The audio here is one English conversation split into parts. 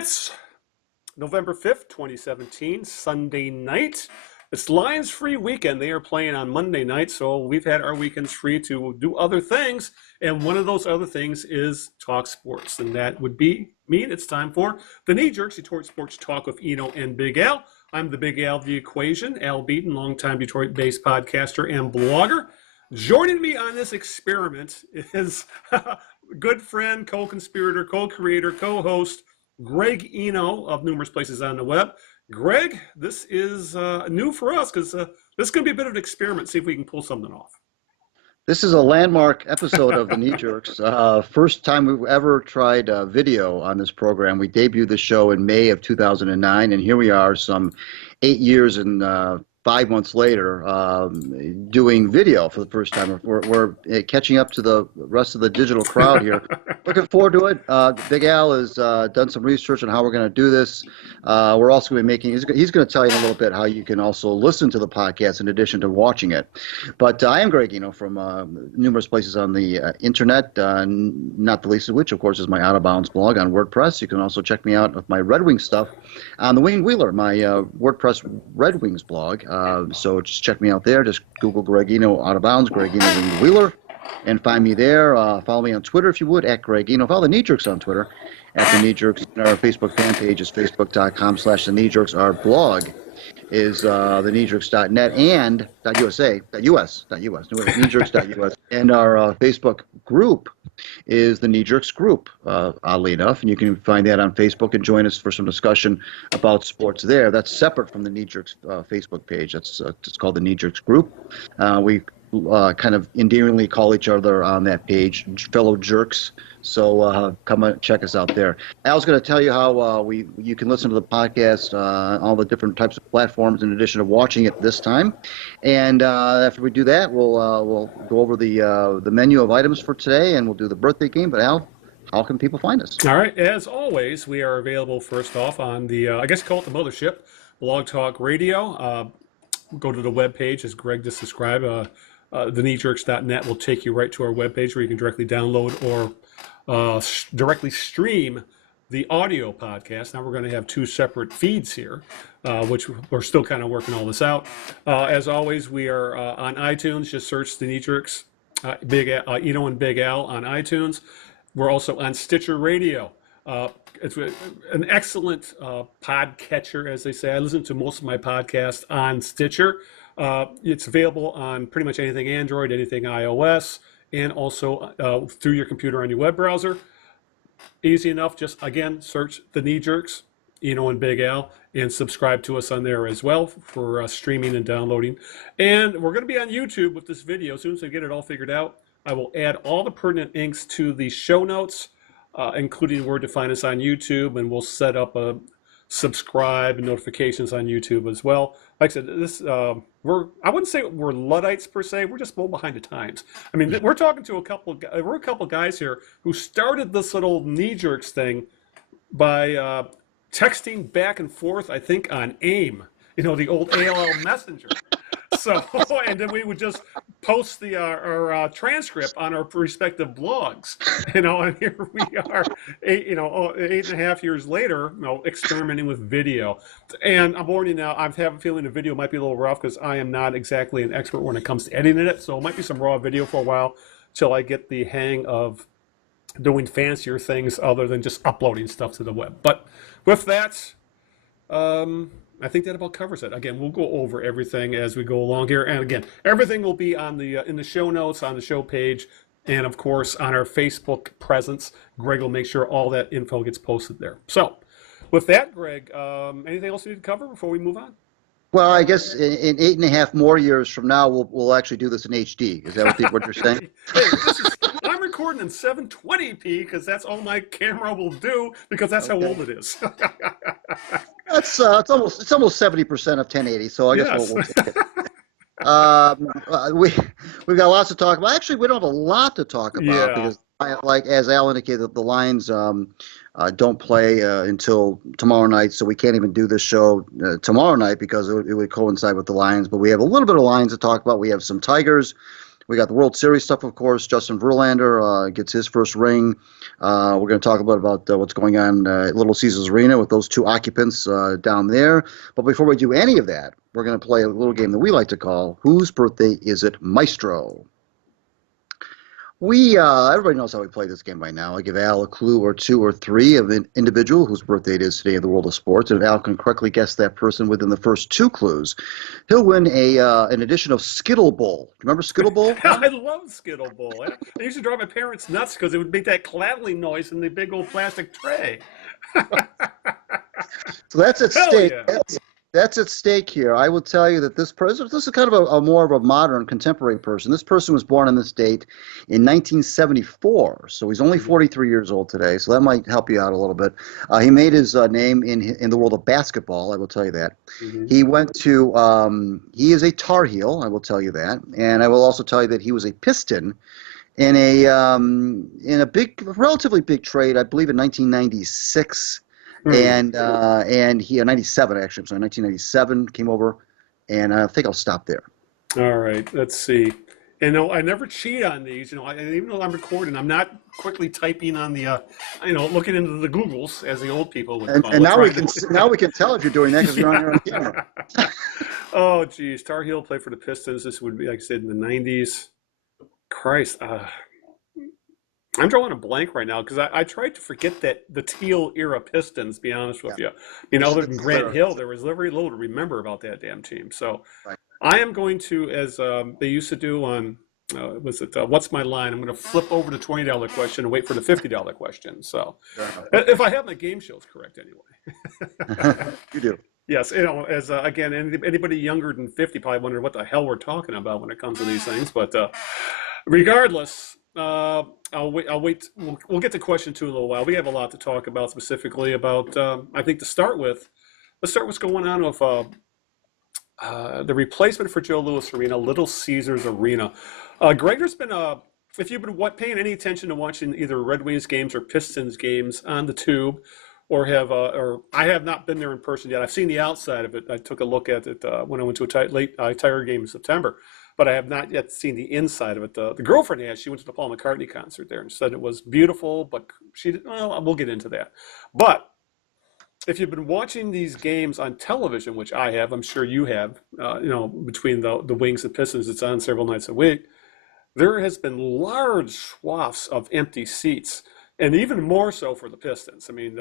It's November 5th, 2017, Sunday night. It's Lions free weekend. They are playing on Monday night, so we've had our weekends free to do other things, and one of those other things is talk sports, and that would mean it's time for the Knee Jerks, Detroit Sports Talk with Eno and Big Al. I'm the Big Al of the equation, Al Beaton, longtime Detroit-based podcaster and blogger. Joining me on this experiment is good friend, co-conspirator, co-creator, co-host, Greg Eno of numerous places on the web. Greg, this is new for us because this is going to be a bit of an experiment, see if we can pull something off. This is a landmark episode of the Knee Jerks. First time we've ever tried video on this program. We debuted the show in May of 2009, and here we are some 8 years and 5 months later doing video for the first time. We're catching up to the rest of the digital crowd here. Looking forward to it. Big Al has done some research on how we're going to do this. We're also going to be making, he's going to tell you in a little bit how you can also listen to the podcast in addition to watching it. But I am Greg Eno from numerous places on the internet, not the least of which, of course, is my Out of Bounds blog on WordPress. You can also check me out with my Red Wings stuff on the Wing Wheeler, my WordPress Red Wings blog. So just check me out there. Just Google Greg Eno Out of Bounds, Greg Eno Wing Wheeler, and find me there. Follow me on Twitter if you would, at Greg Eno. Follow the Knee Jerks on Twitter, at the Knee Jerks. Our Facebook fan page is facebook.com/the Knee Jerks. Our blog is thekneejerks.net and .usa, .us, kneejerks.us. And our Facebook group is the Knee Jerks group, oddly enough, and you can find that on Facebook and join us for some discussion about sports there. That's separate from the Knee Jerks Facebook page. That's it's called the Knee Jerks group. We kind of endearingly call each other on that page fellow jerks. So come and check us out there. Al's going to tell you how you can listen to the podcast on all the different types of platforms in addition to watching it this time. And after we do that, we'll go over the menu of items for today, and we'll do the birthday game. But Al, how can people find us? All right. As always, we are available first off on the, I guess call it the mothership, Blog Talk Radio. Go to the webpage, as Greg just described. TheKneeJerks.net will take you right to our webpage where you can directly download or directly stream the audio podcast. Now we're going to have two separate feeds here, which we're still kind of working all this out. As always, we are on iTunes. Just search the Knee Jerks, Eno and Big Al on iTunes. We're also on Stitcher Radio. It's an excellent podcatcher, as they say. I listen to most of my podcasts on Stitcher. It's available on pretty much anything Android, anything iOS, and also through your computer on your web browser. Easy enough. Just, again, search the Knee Jerks, Eno and Big Al, and subscribe to us on there as well for streaming and downloading. And we're going to be on YouTube with this video. As soon as I get it all figured out, I will add all the pertinent links to the show notes, including where to find us on YouTube, and we'll set up a subscribe and notifications on YouTube as well. Like I said, this I wouldn't say we're Luddites per se. We're just well behind the times. I mean, we're talking to a couple of guys here who started this little Knee Jerks thing by texting back and forth, I think, on AIM, the old AOL Messenger. So, and then we would just post our transcript on our respective blogs, and here we are, 8.5 years later, experimenting with video. And I'm warning you now, I have a feeling the video might be a little rough because I am not exactly an expert when it comes to editing it. So it might be some raw video for a while till I get the hang of doing fancier things other than just uploading stuff to the web. But with that, I think that about covers it. Again, we'll go over everything as we go along here. And again, everything will be on the in the show notes, on the show page, and of course on our Facebook presence. Greg will make sure all that info gets posted there. So with that, Greg, anything else you need to cover before we move on? Well, I guess in 8.5 more years from now, we'll actually do this in HD. Is that what you're saying? I'm recording in 720p because that's all my camera will do because that's how old it is. That's it's almost 70% of 1080. So I guess we'll take it. We've got lots to talk about. Actually, we don't have a lot to talk about because, like as Al indicated, the Lions don't play until tomorrow night, so we can't even do this show tomorrow night because it would coincide with the Lions. But we have a little bit of Lions to talk about. We have some Tigers. We got the World Series stuff, of course. Justin Verlander gets his first ring. We're going to talk a little bit about what's going on at Little Caesars Arena with those two occupants down there. But before we do any of that, we're going to play a little game that we like to call Whose Birthday Is It, Maestro? Everybody knows how we play this game by now. I give Al a clue or two or three of an individual whose birthday it is today in the world of sports, and if Al can correctly guess that person within the first two clues, he'll win an edition of Skittle Bowl. Remember Skittle Bowl? I love Skittle Bowl. I used to drive my parents nuts because it would make that clattling noise in the big old plastic tray. So that's at Hell stake. yeah. That's at stake here. I will tell you that this is kind of a more of a modern, contemporary person. This person was born on this date in 1974, so he's only 43 years old today, so that might help you out a little bit. He made his name in the world of basketball, I will tell you that. Mm-hmm. He is a Tar Heel, I will tell you that, and I will also tell you that he was a Piston in a relatively big trade, I believe in 1996. And he 97 actually. So 1997 came over, and I think I'll stop there. All right, let's see. And no, I never cheat on these. Even though I'm recording, I'm not quickly typing on the, looking into the Googles, as the old people would call it. And now we can tell if you're doing that because you're on your own camera. Oh, geez, Tar Heel played for the Pistons. This would be, like I said, in the 90s. Christ, I'm drawing a blank right now because I tried to forget that the teal era Pistons, to be honest with you. Other than Grant Hill, there was very little to remember about that damn team. So Right. I am going to, as they used to do on, What's My Line? I'm going to flip over the $20 question and wait for the $50 question. So if I have my game shows correct anyway. You do. Yes, as again, anybody younger than 50 probably wonder what the hell we're talking about when it comes to these things. But regardless, I'll wait. We'll get to question two in a little while. We have a lot to talk about specifically about. I think to start with, let's start what's going on with the replacement for Joe Louis Arena, Little Caesars Arena. Greg, there's been if you've been paying any attention to watching either Red Wings games or Pistons games on the tube, or I have not been there in person yet. I've seen the outside of it. I took a look at it when I went to a late Tiger game in September. But I have not yet seen the inside of it. The girlfriend has. She went to the Paul McCartney concert there and said it was beautiful, but we'll get into that. But if you've been watching these games on television, which I have, I'm sure you have, between the Wings and Pistons, it's on several nights a week, there has been large swaths of empty seats, and even more so for the Pistons. I mean,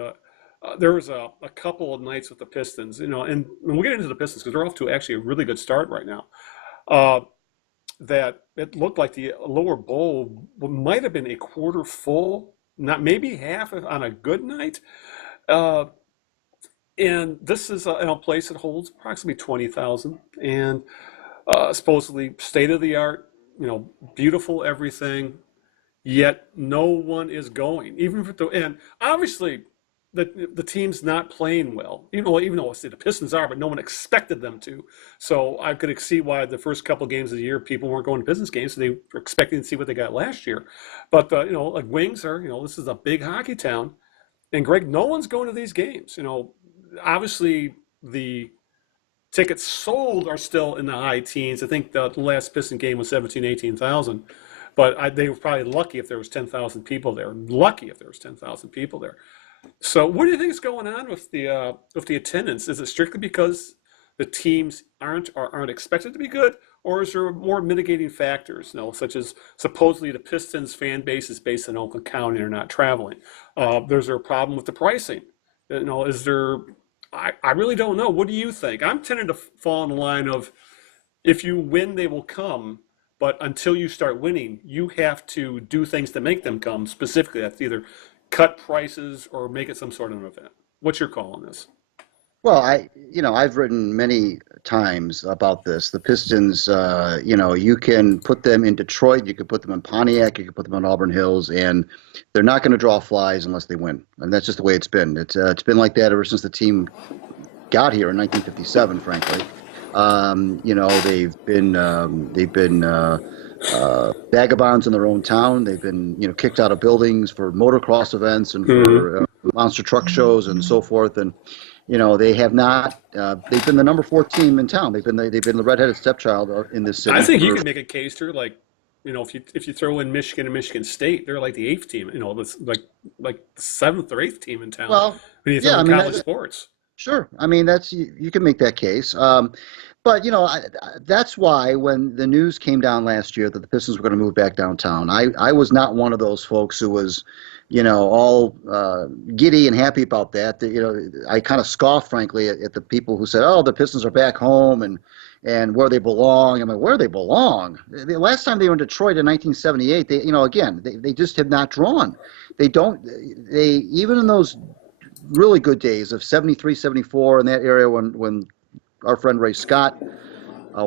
there was a couple of nights with the Pistons, and we'll get into the Pistons because they're off to actually a really good start right now. That it looked like the lower bowl might have been a quarter full, not maybe half on a good night. And this is a place that holds approximately 20,000 and supposedly state of the art, beautiful everything, yet no one is going. And obviously the team's not playing well, even though the Pistons are, but no one expected them to. So I could see why the first couple of games of the year people weren't going to business games, so they were expecting to see what they got last year. But like Wings are, this is a big hockey town, and Greg, no one's going to these games. Obviously the tickets sold are still in the high teens. I think the last Piston game was 18,000. But they were probably lucky if there was 10,000 people there. So what do you think is going on with the attendance? Is it strictly because the teams aren't expected to be good, or is there more mitigating factors, such as supposedly the Pistons fan base is based in Oakland County and are not traveling? There's a problem with the pricing. Is there? I really don't know. What do you think? I'm tending to fall in the line of if you win, they will come. But until you start winning, you have to do things to make them come. Specifically, that's either cut prices or make it some sort of an event. What's your call on this? Well, I've written many times about this. The Pistons, you can put them in Detroit, you can put them in Pontiac, you can put them on Auburn Hills, and they're not going to draw flies unless they win. And that's just the way it's been. It's been like that ever since the team got here in 1957, frankly. They've been vagabonds in their own town. They've been, kicked out of buildings for motocross events and for monster truck shows and so forth. And, they have not. They've been the number 4 team in town. They've been the redheaded stepchild in this city. I think you could make a case here, like if you throw in Michigan and Michigan State, they're like the eighth team. That's like the seventh or eighth team in town Well, when you throw yeah, I in mean, college sports. sure. I mean, that's you can make that case. But that's why when the news came down last year that the Pistons were going to move back downtown, I was not one of those folks who was, all giddy and happy about that. I kind of scoffed, frankly, at the people who said, "Oh, the Pistons are back home and where they belong." I'm like, where they belong? The last time they were in Detroit in 1978, they just have not drawn. They don't. They even in those really good days of 73, 74 in that area when our friend Ray Scott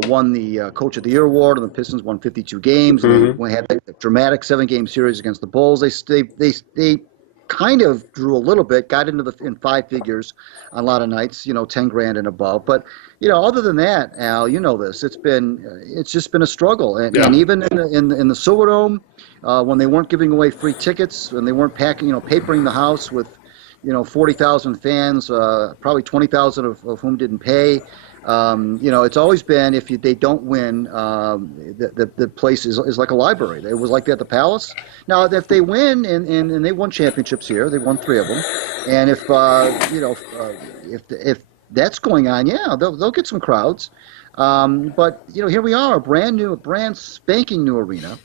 won the Coach of the Year award, and the Pistons won 52 games, and Mm-hmm. they had that dramatic 7-game series against the Bulls. They kind of drew a little bit, got into in 5 figures on a lot of nights, 10 grand and above. But other than that, Al, this it's just been a struggle, and Yeah. even in the Silverdome, when they weren't giving away free tickets, when they weren't papering the house with 40,000 fans, probably 20,000 of whom didn't pay. It's always been if they don't win, the place is like a library. It was like that at the Palace. Now, if they win and they won championships here, they won 3 of them, and if that's going on, yeah, they'll get some crowds. But here we are, a brand spanking new arena,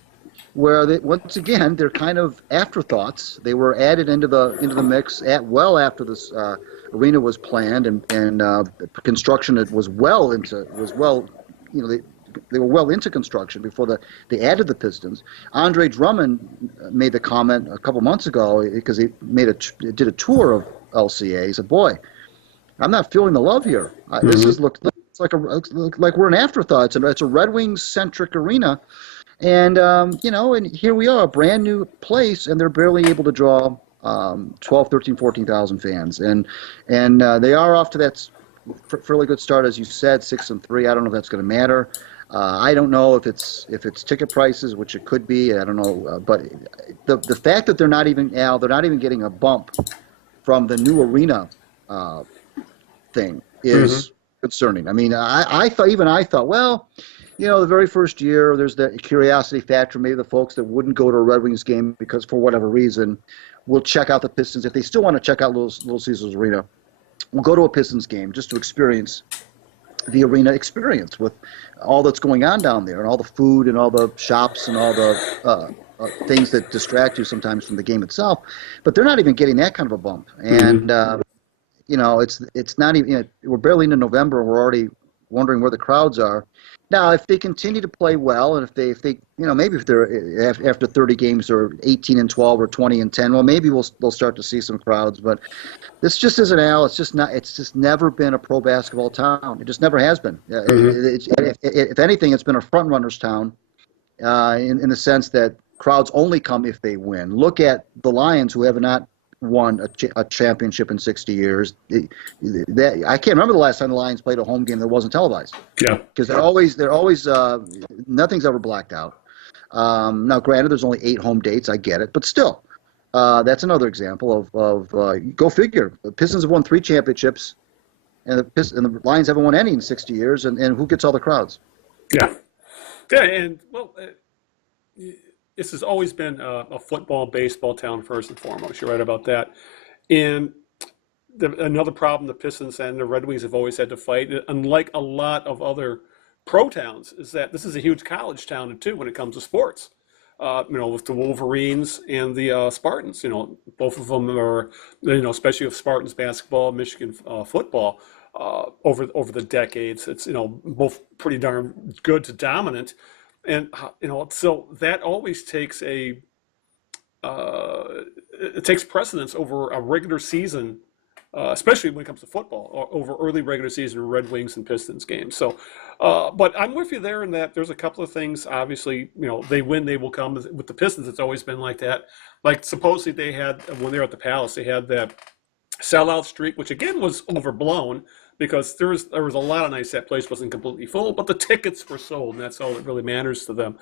where once again they're kind of afterthoughts. They were added into the mix well after this arena was planned and construction was well they were well into construction before they added the Pistons. Andre Drummond made the comment a couple months ago because he did a tour of LCA. He said, "Boy, I'm not feeling the love here. This looks like we're an afterthought. It's a Red Wings centric arena." And and here we are, a brand new place, and they're barely able to draw 12, 13, 14,000 fans, and they are off to that fairly good start, as you said, 6-3. I don't know if that's going to matter. I don't know if it's ticket prices, which it could be. I don't know, but the fact that they're not even getting a bump from the new arena thing is concerning. I mean, I thought, well, the very first year, there's the curiosity factor. Maybe the folks that wouldn't go to a Red Wings game because for whatever reason will check out the Pistons. If they still want to check out Little Caesars Arena, we'll go to a Pistons game just to experience the arena experience with all that's going on down there and all the food and all the shops and all the things that distract you sometimes from the game itself. But they're not even getting that kind of a bump. And, it's not even, we're barely into November and we're already wondering where the crowds are. Now, if they continue to play well, and if they maybe if they're after 30 games or 18-12 or 20-10, well, maybe they'll start to see some crowds. But this just isn't, Al. It's just not. It's just never been a pro basketball town. It just never has been. If anything, it's been a front runners town, in the sense that crowds only come if they win. Look at the Lions, who have not won a championship in 60 years. I can't remember the last time the Lions played a home game that wasn't televised. Yeah. Because they're always nothing's ever blacked out. Now, granted, there's only 8 home dates. I get it, but still, that's another example of go figure. The Pistons have won 3 championships, and the Lions haven't won any in 60 years. And who gets all the crowds? Yeah. Yeah, and well. This has always been a football, baseball town first and foremost. You're right about that. And another problem the Pistons and the Red Wings have always had to fight, unlike a lot of other pro towns, is that this is a huge college town too when it comes to sports. With the Wolverines and the Spartans, both of them are, especially with Spartans basketball, Michigan football, over the decades, it's both pretty darn good to dominant. And so that always takes it takes precedence over a regular season, especially when it comes to football, or over early regular season Red Wings and Pistons games. So, but I'm with you there in that there's a couple of things. Obviously, they win, they will come. With the Pistons, it's always been like that. Like supposedly they had, when they were at the Palace, they had that sellout streak, which again was overblown, because there was a lot of nights that place wasn't completely full, but the tickets were sold, and that's all that really matters to them.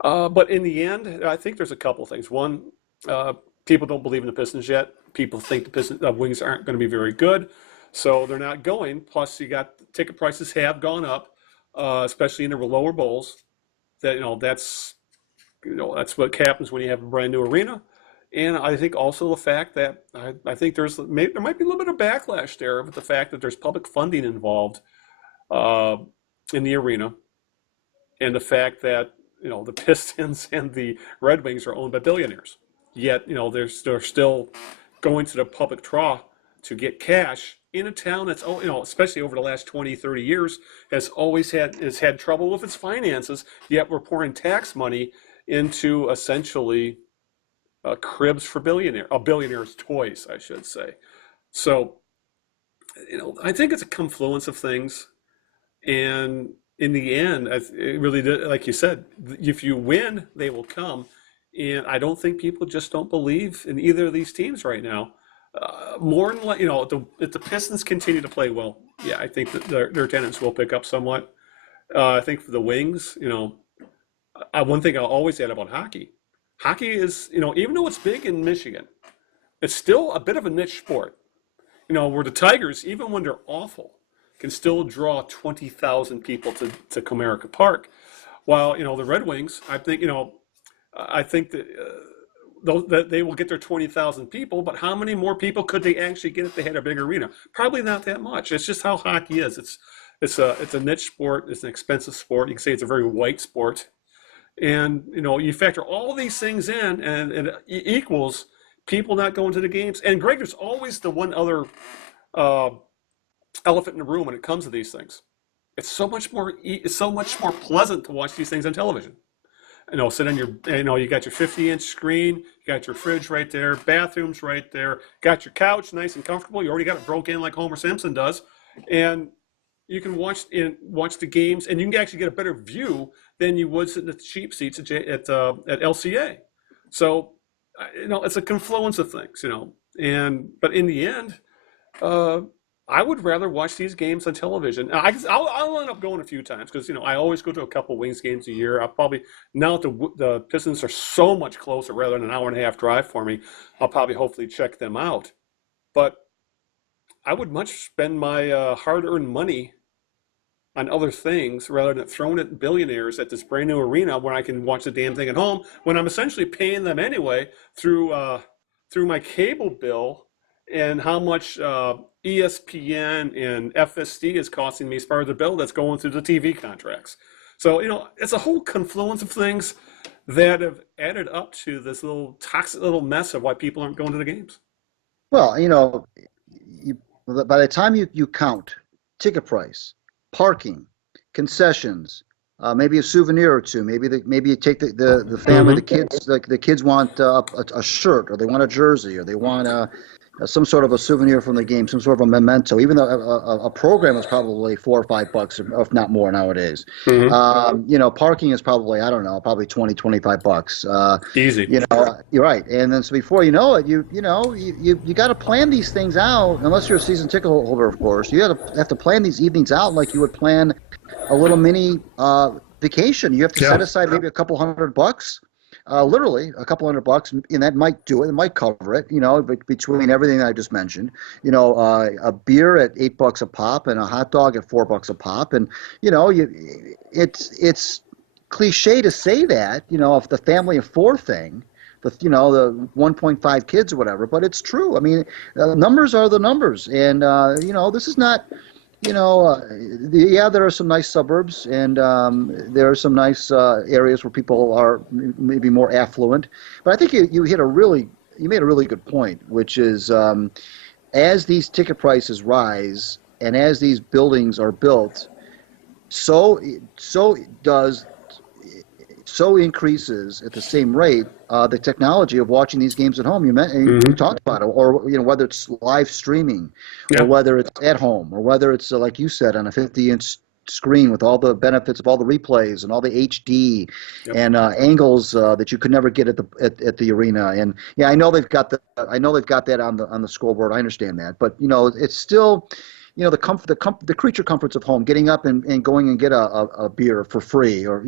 But in the end, I think there's a couple of things. One, people don't believe in the Pistons yet. People think the Pistons Wings aren't going to be very good, so they're not going. Plus, you got ticket prices have gone up, especially in the lower bowls. That's that's what happens when you have a brand new arena. And I think also the fact that I think there might be a little bit of backlash there with the fact that there's public funding involved uh, in the arena, and the fact that the Pistons and the Red Wings are owned by billionaires. Yet they're still going to the public draw to get cash in a town that's especially over the last 20, 30 years has had trouble with its finances. Yet we're pouring tax money into essentially cribs for billionaires' toys, I should say. So I think it's a confluence of things, and in the end, it really did, like you said, if you win, they will come. And I don't think people just don't believe in either of these teams right now. More than if the Pistons continue to play well, yeah, I think that their attendance will pick up somewhat. I think for the Wings, one thing I'll always add about hockey is, even though it's big in Michigan, it's still a bit of a niche sport. Where the Tigers, even when they're awful, can still draw 20,000 people to Comerica Park. While, the Red Wings, I think that they will get their 20,000 people, but how many more people could they actually get if they had a big arena? Probably not that much. It's just how hockey is. It's a niche sport. It's an expensive sport. You can say it's a very white sport. And, you factor all these things in, and it equals people not going to the games. And Greg, there's always the one other elephant in the room when it comes to these things. It's so much more pleasant to watch these things on television. Sit on your, you got your 50-inch screen, you got your fridge right there, bathrooms right there, got your couch nice and comfortable. You already got it broke in like Homer Simpson does, and you can watch the games, and you can actually get a better view than you would sitting at the cheap seats at LCA. So, it's a confluence of things, but in the end, I would rather watch these games on television. I'll end up going a few times because I always go to a couple Wings games a year. I'll probably, now that the Pistons are so much closer rather than an hour and a half drive for me, I'll probably hopefully check them out. But I would much spend my hard-earned money on other things rather than throwing it at billionaires at this brand new arena where I can watch the damn thing at home when I'm essentially paying them anyway through my cable bill, and how much ESPN and FSD is costing me as part of the bill that's going through the TV contracts. So, it's a whole confluence of things that have added up to this little toxic little mess of why people aren't going to the games. Well, by the time you count ticket price, parking, concessions, maybe a souvenir or two. Maybe you take the family, the kids. Like the kids want a shirt, or they want a jersey, or they want some sort of a souvenir from the game, some sort of a memento. Even though a program is probably $4 or $5, if not more nowadays. Parking is probably, I don't know, probably $20, $25. Easy. You're right. And then so before you know it, you got to plan these things out. Unless you're a season ticket holder, of course, you have to plan these evenings out like you would plan a little mini vacation. You have to set aside maybe a couple $100. Literally a couple $100, and that might do it. It might cover it, between everything I just mentioned. A beer at $8 a pop and a hot dog at $4 a pop, and it's cliche to say that, if the family of four thing, the 1.5 kids or whatever, but it's true. I mean, numbers are the numbers, and this is not. There are some nice suburbs, and there are some nice areas where people are maybe more affluent. But I think you made a really good point, which is as these ticket prices rise and as these buildings are built, so increases at the same rate the technology of watching these games at home. You talked about it, or whether it's live streaming, or whether it's at home, or whether it's like you said on a 50-inch screen with all the benefits of all the replays and all the HD and angles that you could never get at the arena. And I know they've got that on the scoreboard. I understand that, but it's still. The creature comforts of home, getting up and going and get a beer for free, or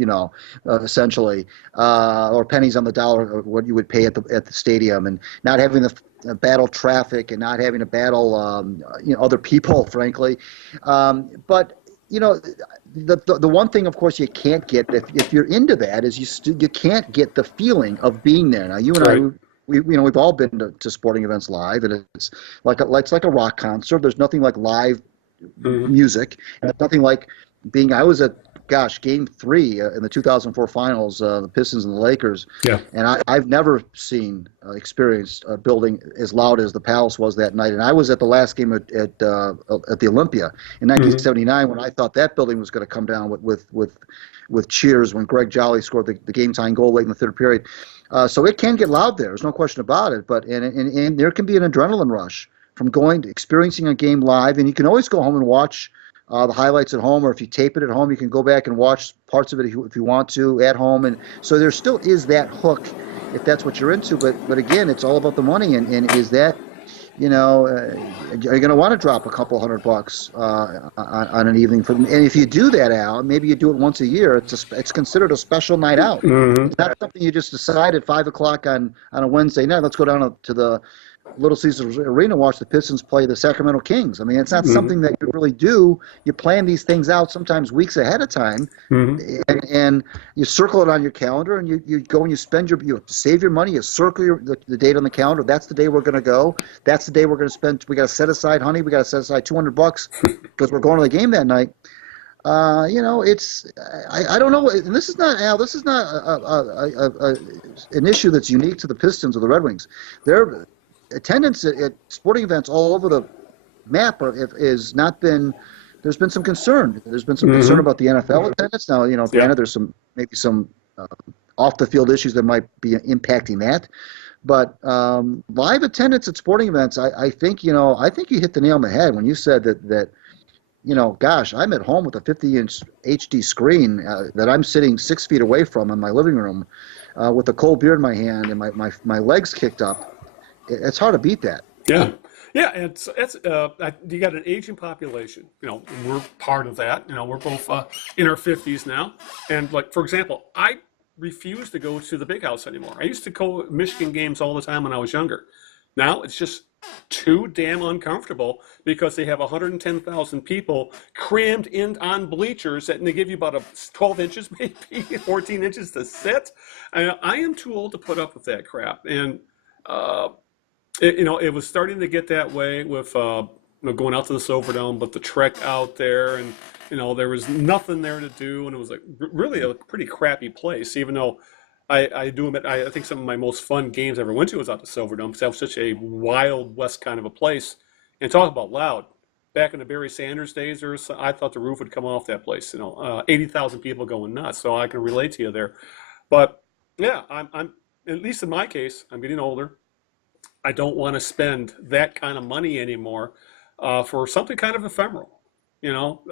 essentially, or pennies on the dollar, what you would pay at the stadium, and not having the battle traffic and not having to battle other people, frankly. But you know, the one thing, of course, you can't get if you're into that is you can't get the feeling of being there. Now, you and I, Right. we've all been to sporting events live, and it's like a rock concert. There's nothing like live Hmm. music, and there's nothing like being. I was at Game Three in the 2004 Finals, the Pistons and the Lakers, Yeah. and I've never seen experienced a building as loud as the Palace was that night. And I was at the last game at the Olympia in Hmm. 1979 when I thought that building was going to come down with cheers when Greg Jolly scored the game tying goal late in the third period. So it can get loud there. There's no question about it. But and there can be an adrenaline rush from going to experiencing a game live, and you can always go home and watch the highlights at home, or if you tape it at home, you can go back and watch parts of it if you want to at home. And so there still is that hook if that's what you're into. But again, it's all about the money, and is that are you going to want to drop a couple $100 on an evening for them? And if you do that, Al, maybe you do it once a year. It's considered a special night out. Hmm. It's not something you just decide at 5 o'clock on a Wednesday night. Let's go down to the Little Caesars Arena, watch the Pistons play the Sacramento Kings. I mean, it's not Hmm. something that you really do. You plan these things out sometimes weeks ahead of time, Hmm. and you circle it on your calendar, and you go and you spend you save your money. You circle the date on the calendar. That's the day we're going to go. That's the day we're going to spend. We got to set aside, honey. We got to set aside $200 because we're going to the game that night. It's I don't know. And this is not Al. This is not an issue that's unique to the Pistons or the Red Wings. Their attendance at sporting events all over the map is not been. There's been some concern. There's been some concern Hmm. about the NFL attendance. Now, Yeah. granted, there's maybe some off the field issues that might be impacting that. But live attendance at sporting events, I think I think you hit the nail on the head when you said that gosh, I'm at home with a 50-inch HD screen that I'm sitting 6 feet away from in my living room with a cold beer in my hand and my legs kicked up. It's hard to beat that. Yeah. Yeah, you got an aging population. We're part of that. We're both in our 50s now, and like for example, I refuse to go to the big house anymore. I used to go to Michigan games all the time when I was younger. Now it's just too damn uncomfortable because they have 110,000 people crammed in on bleachers, and they give you about 12 inches, maybe 14 inches to sit. I am too old to put up with that crap, and uh, it was starting to get that way with going out to the Silverdome, but the trek out there, and there was nothing there to do, and it was like really a pretty crappy place. Even though I do admit I think some of my most fun games I ever went to was out to Silverdome because that was such a wild west kind of a place. And talk about loud. Back in the Barry Sanders days, I thought the roof would come off that place. 80,000 people going nuts. So I can relate to you there. But yeah, I'm at least in my case, I'm getting older. I don't want to spend that kind of money anymore for something kind of ephemeral. You know,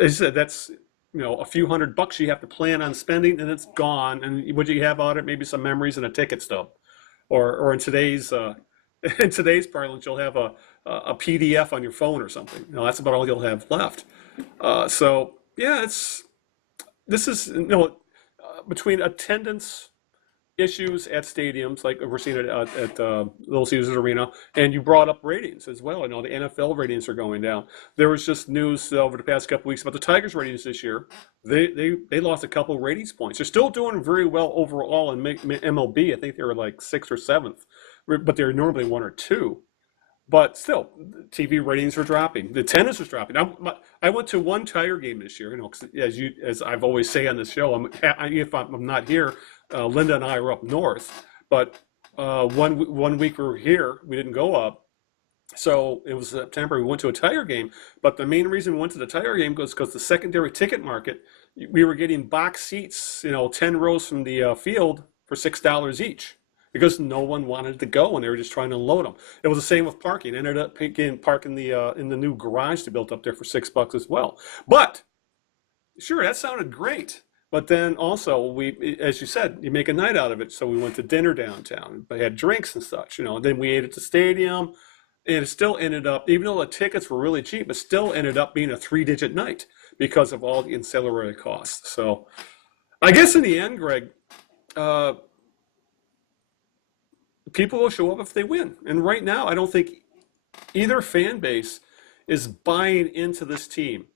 as I said, that's a few $100 you have to plan on spending, and it's gone. And what you have on it, maybe some memories and a ticket stub, or in today's in today's parlance, you'll have a PDF on your phone or something. That's about all you'll have left. So yeah, this is between attendance issues at stadiums, like we're seeing it at Little Caesars Arena, and you brought up ratings as well. I know the NFL ratings are going down. There was just news over the past couple weeks about the Tigers' ratings this year. They lost a couple ratings points. They're still doing very well overall in MLB. I think they were like sixth or seventh, but they're normally one or two. But still, TV ratings are dropping. The tennis is dropping. I went to one Tiger game this year. 'Cause as I've always say on this show, if I'm not here, Linda and I are up north. But one week we were here, we didn't go up. So it was September. We went to a Tiger game. But the main reason we went to the Tiger game was because the secondary ticket market, we were getting box seats, 10 rows from the field for $6 each because no one wanted to go and they were just trying to load them. It was the same with parking. I ended up parking in the new garage they built up there for $6 as well. But sure, that sounded great. But then also as you said, you make a night out of it. So we went to dinner downtown, but had drinks and such, Then we ate at the stadium, and it still ended up, even though the tickets were really cheap, it still ended up being a three-digit night because of all the ancillary costs. So I guess in the end, Greg, uh, people will show up if they win. And right now, I don't think either fan base is buying into this team.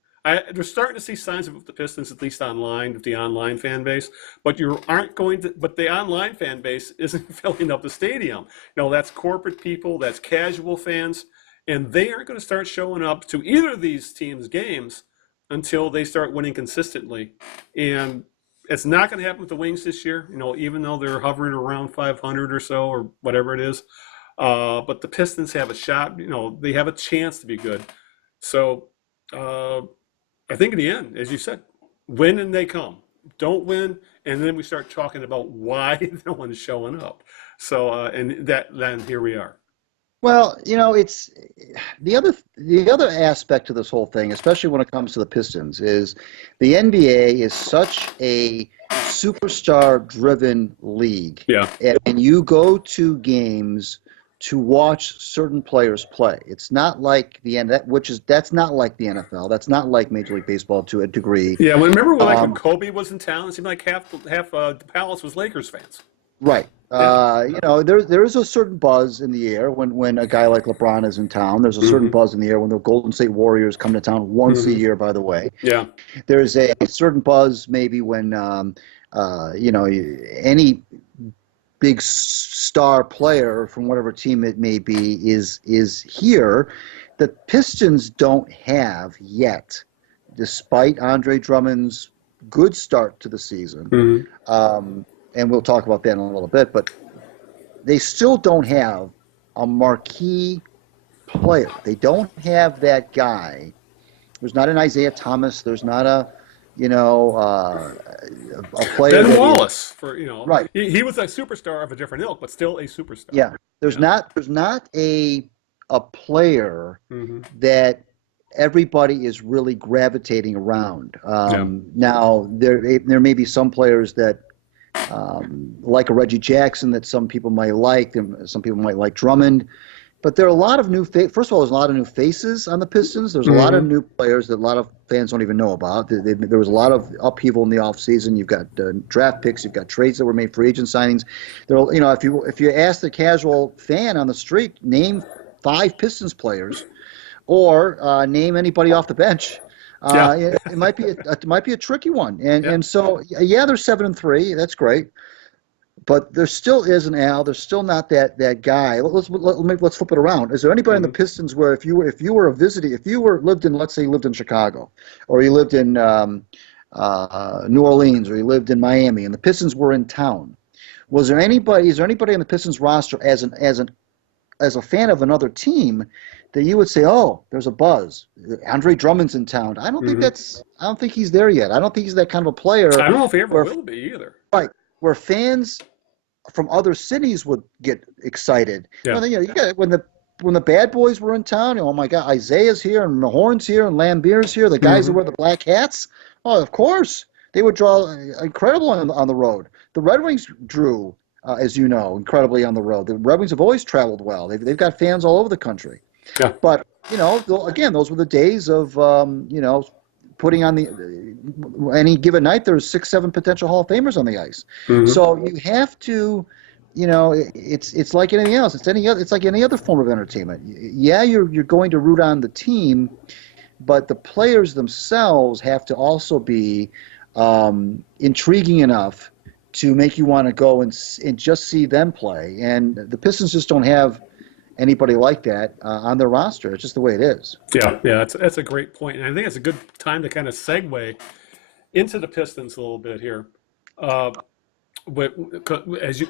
They're starting to see signs of the Pistons, at least online, with the online fan base. But you aren't going to. But the online fan base isn't filling up the stadium. That's corporate people, that's casual fans, and they aren't going to start showing up to either of these teams' games until they start winning consistently. And it's not going to happen with the Wings this year. Even though they're hovering around 500 or so, or whatever it is. But the Pistons have a shot. They have a chance to be good. So. I think in the end, as you said, win and they come. Don't win, and then we start talking about why no one's showing up. So, and then here we are. Well, it's the other aspect of this whole thing, especially when it comes to the Pistons, is the NBA is such a superstar-driven league. Yeah. And you go to games to watch certain players play. It's not like that's not like the NFL. That's not like Major League Baseball to a degree. Yeah, remember when Kobe was in town? It seemed like half the Palace was Lakers fans. Right. Yeah. There is a certain buzz in the air when a guy like LeBron is in town. There's a certain buzz in the air when the Golden State Warriors come to town once a year, by the way. Yeah. There's a certain buzz maybe when any big star player from whatever team it may be is here. The Pistons don't have yet, despite Andre Drummond's good start to the season. And we'll talk about that in a little bit, but they still don't have a marquee player. They don't have that guy. There's not an Isaiah Thomas. There's not a player. Ben Wallace, right. He was a superstar of a different ilk, but still a superstar. Yeah, there's not a player that everybody is really gravitating around. Now there may be some players that like a Reggie Jackson that some people might like. Some people might like Drummond. But there are a lot of first of all, there's a lot of new faces on the Pistons. There's a lot of new players that a lot of fans don't even know about. There was a lot of upheaval in the offseason. You've got draft picks. You've got trades that were made, free agent signings. If you ask the casual fan on the street, name 5 Pistons players, or name anybody off the bench. It might be a tricky one. And so they're 7-3. That's great. But there still isn't, Al. There's still not that guy. Let's flip it around. Is there anybody in the Pistons where if you were lived in Chicago, or you lived in New Orleans, or you lived in Miami, and the Pistons were in town, is there anybody on the Pistons roster as a fan of another team that you would say, oh, there's a buzz. Andre Drummond's in town. I don't think he's there yet. I don't think he's that kind of a player. I don't know if he ever will be either. Right. Where fans from other cities would get excited. Yeah. You got when the bad boys were in town. Oh my God, Isaiah's here and Mahorn's here and Lambier's here. The guys that wear the black hats. Oh, of course, they would draw incredible on the road. The Red Wings drew, as you know, incredibly on the road. The Red Wings have always traveled well. They've got fans all over the country. Yeah. But again, those were the days of putting on any given night, there's 6-7 potential Hall of Famers on the ice. So you have to, it's like anything else. It's like any other form of entertainment. Yeah, you're going to root on the team, but the players themselves have to also be intriguing enough to make you want to go and just see them play. And the Pistons just don't have anybody like that on their roster. It's just the way it is. Yeah, that's a great point. And I think it's a good time to kind of segue into the Pistons a little bit here. As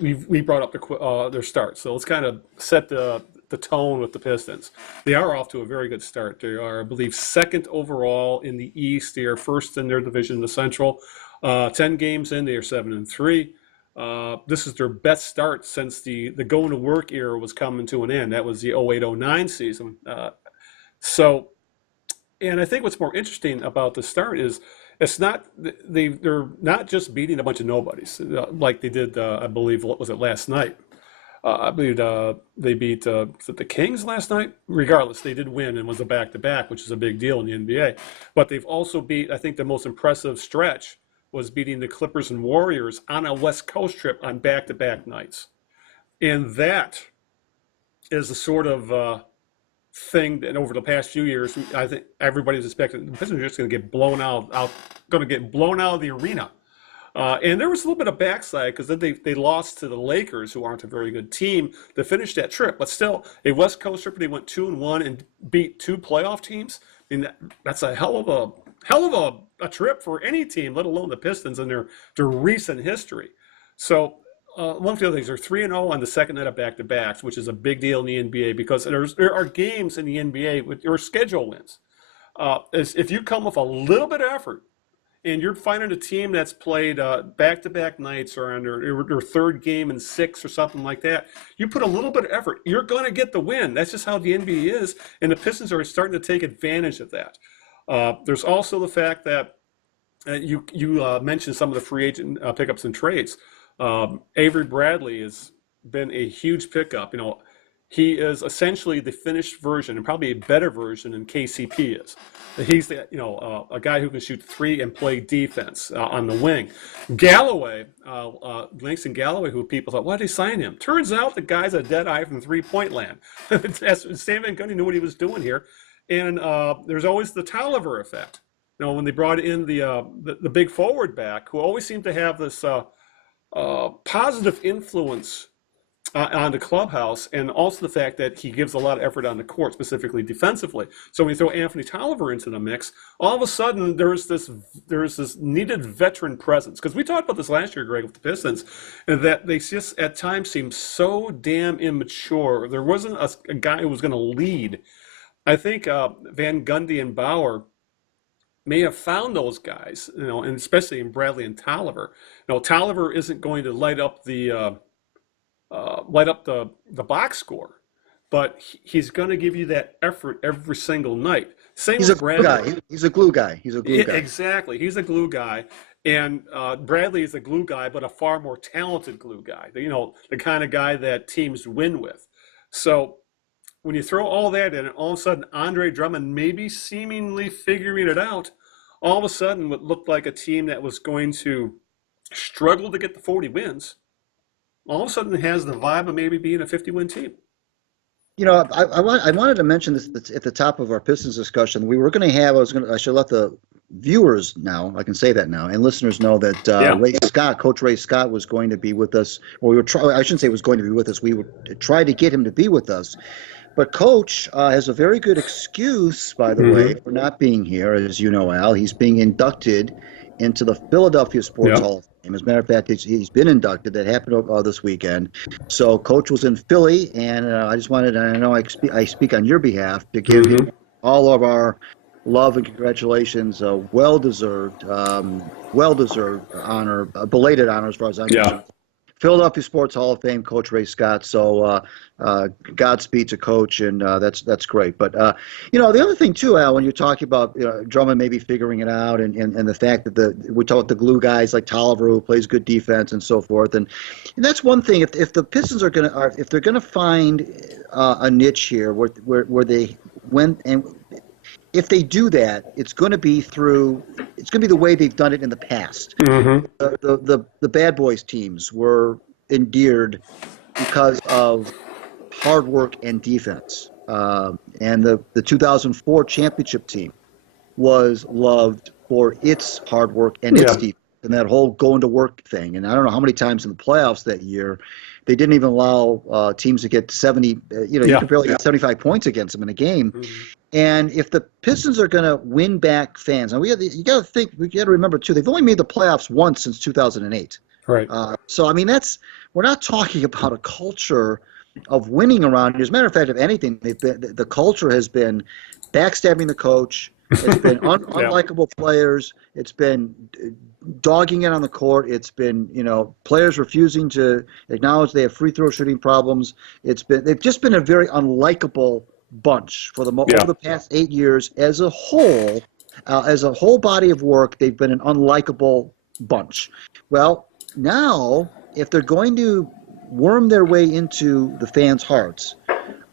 we brought up their start. So let's kind of set the tone with the Pistons. They are off to a very good start. They are, I believe, 2nd overall in the East. They are 1st in their division in the Central. 10 games in, they are 7-3. This is their best start since the going to work era was coming to an end. That was the 08-09 season. And I think what's more interesting about the start is they're not just beating a bunch of nobodies like they did. I believe, what was it, last night? I believe they beat the Kings last night. Regardless, they did win and was a back-to-back, which is a big deal in the NBA. But they've also beat, I think, the most impressive stretch was beating the Clippers and Warriors on a West Coast trip on back-to-back nights. And that is a sort of thing that over the past few years, I think everybody's expecting the Pistons are just going to get blown going to get blown out of the arena. And there was a little bit of backslide because then they lost to the Lakers, who aren't a very good team, to finish that trip. But still, a West Coast trip, they went 2-1 and beat 2 playoff teams. I mean, that's a hell of a trip for any team, let alone the Pistons in their recent history. So one of the other things, they're 3-0 on the second night of back-to-backs, which is a big deal in the NBA because there are games in the NBA with your schedule wins. If you come with a little bit of effort, and you're finding a team that's played back-to-back nights or on their third game in 6 or something like that, you put a little bit of effort, you're going to get the win. That's just how the NBA is, and the Pistons are starting to take advantage of that. There's also the fact that you mentioned some of the free agent pickups and trades. Avery Bradley has been a huge pickup. He is essentially the finished version, and probably a better version than KCP is. He's a guy who can shoot 3 and play defense on the wing. Galloway, Langston Galloway, who people thought, why did they sign him? Turns out the guy's a dead eye from three-point land. Stan Van Gundy knew what he was doing here. And there's always the Tolliver effect. When they brought in the big forward back, who always seemed to have this positive influence on the clubhouse, and also the fact that he gives a lot of effort on the court, specifically defensively. So when you throw Anthony Tolliver into the mix, all of a sudden there's this needed veteran presence. Because we talked about this last year, Greg, with the Pistons, and that they just at times seemed so damn immature. There wasn't a guy who was going to lead. I think Van Gundy and Bauer may have found those guys, and especially in Bradley and Tolliver. Tolliver isn't going to light up the box score, but he's going to give you that effort every single night. He's a glue guy. He's a glue guy. Exactly. He's a glue guy. And Bradley is a glue guy, but a far more talented glue guy. The kind of guy that teams win with. So when you throw all that in, and all of a sudden Andre Drummond maybe seemingly figuring it out, all of a sudden what looked like a team that was going to struggle to get the 40 wins, all of a sudden it has the vibe of maybe being a 50-win team. I wanted to mention this at the top of our Pistons discussion. We were going to have, I should let the viewers now, I can say that now, and listeners know that Coach Ray Scott was going to be with us, or I shouldn't say was going to be with us. We would try to get him to be with us. But Coach has a very good excuse, by the way, for not being here. As you know, Al, he's being inducted into the Philadelphia Sports Hall of Fame. As a matter of fact, he's been inducted. That happened this weekend. So Coach was in Philly, and I just wanted, and I know I speak on your behalf, to give him all of our love and congratulations. Well-deserved honor, belated honor as far as I'm concerned. Philadelphia Sports Hall of Fame, Coach Ray Scott. So Godspeed to Coach, and that's great. But the other thing too, Al, when you're talking about Drummond maybe figuring it out, and the fact that we talk about the glue guys like Tolliver, who plays good defense and so forth, and that's one thing. If the Pistons are if they're gonna find a niche here where they went and. If they do that, it's going to be the way they've done it in the past. The Bad Boys teams were endeared because of hard work and defense. And the 2004 championship team was loved for its hard work and its defense, and that whole going to work thing. And I don't know how many times in the playoffs that year they didn't even allow teams to get 70. You can barely get 75 points against them in a game. And if the Pistons are going to win back fans, and you got to remember too, they've only made the playoffs once since 2008. Right. So I mean, we're not talking about a culture of winning around here. As a matter of fact, if anything, the culture has been backstabbing the coach. It's been unlikable players. It's been dogging it on the court. It's been players refusing to acknowledge they have free throw shooting problems. They've just been a very unlikable bunch for over the past 8 years as a whole. As a whole body of work, they've been an unlikable bunch. Well, now if they're going to worm their way into the fans' hearts,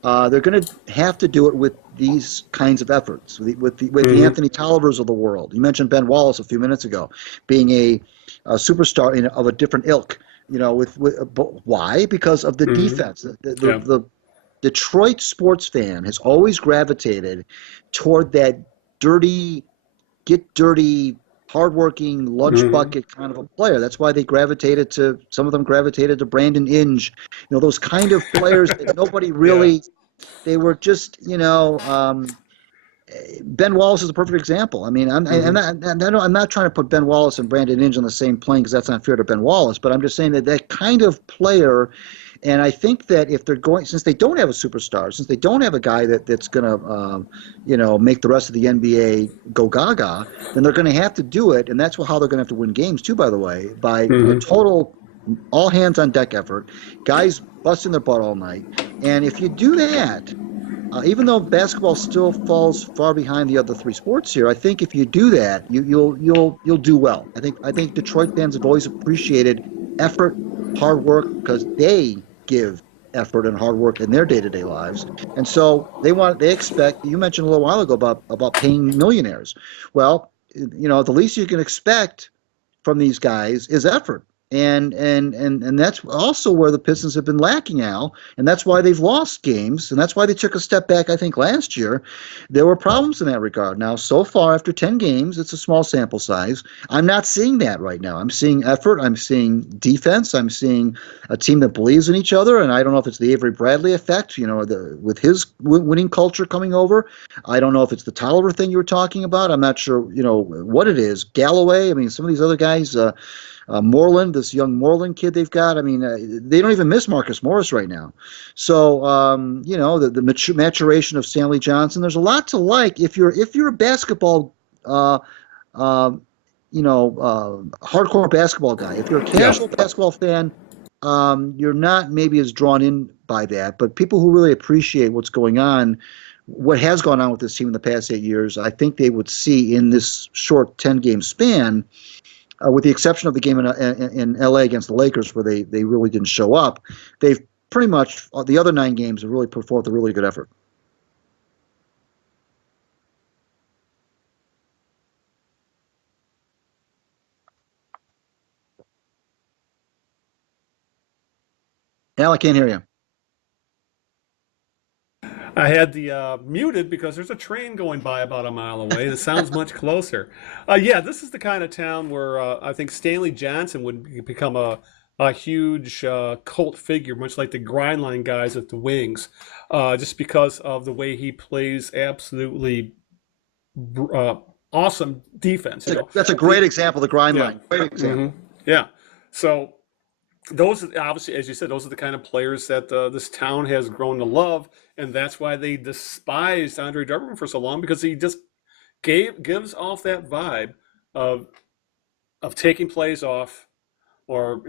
they're going to have to do it with these kinds of efforts, with the Anthony Tollivers of the world. You mentioned Ben Wallace a few minutes ago, being a superstar of a different ilk. Why? Because of the defense. Detroit sports fan has always gravitated toward that dirty, get dirty, hardworking lunch Hmm. bucket kind of a player. That's why they gravitated to some of them gravitated to Brandon Inge, those kind of players that nobody Yeah. really. They were just, Ben Wallace is a perfect example. I mean, Hmm. I'm not trying to put Ben Wallace and Brandon Inge on the same plane because that's not fair to Ben Wallace. But I'm just saying that that kind of player, and I think that if they're going, since they don't have a superstar, since they don't have a guy that's going to, make the rest of the NBA go gaga, then they're going to have to do it, and that's how they're going to have to win games too. By the way, by a Hmm. total all hands on deck effort, guys busting their butt all night, and if you do that. Even though basketball still falls far behind the other three sports here, I think if you do that, you'll do well. I think Detroit fans have always appreciated effort, hard work because they give effort and hard work in their day-to-day lives, and so they expect. You mentioned a little while ago about paying millionaires. Well, the least you can expect from these guys is effort. And that's also where the Pistons have been lacking, Al, and that's why they've lost games, and that's why they took a step back. I think last year there were problems in that regard. Now, so far after 10 games, it's a small sample size. I'm not seeing that right now. I'm seeing effort. I'm seeing defense. I'm seeing a team that believes in each other. And I don't know if it's the Avery Bradley effect, with his winning culture coming over. I don't know if it's the Tolliver thing you were talking about. I'm not sure, what it is. Galloway. I mean, some of these other guys. Moreland, this young Moreland kid they've got. I mean, they don't even miss Marcus Morris right now. So, the maturation of Stanley Johnson. There's a lot to like if you're a basketball, uh, uh, hardcore basketball guy. If you're a Yeah. casual basketball fan, you're not maybe as drawn in by that. But people who really appreciate what's going on. What has gone on with this team in the past 8 years, I think they would see in this short 10-game span, with the exception of the game in LA against the Lakers, where they really didn't show up, they've pretty much the other 9 games have really put forth a really good effort. Al, I can't hear you. I had the muted because there's a train going by about a mile away. It sounds much closer. Yeah, this is the kind of town where I think Stanley Johnson would become a huge cult figure, much like the Grindline guys at the Wings, just because of the way he plays absolutely uh, awesome defense. That's a The, great example, the grind yeah, line. Great hmm example. yeah. So those obviously, as you said, those are the kind of players that this town has grown to love, and that's why they despised Andre Drummond for so long because he just gives off that vibe of taking plays off, or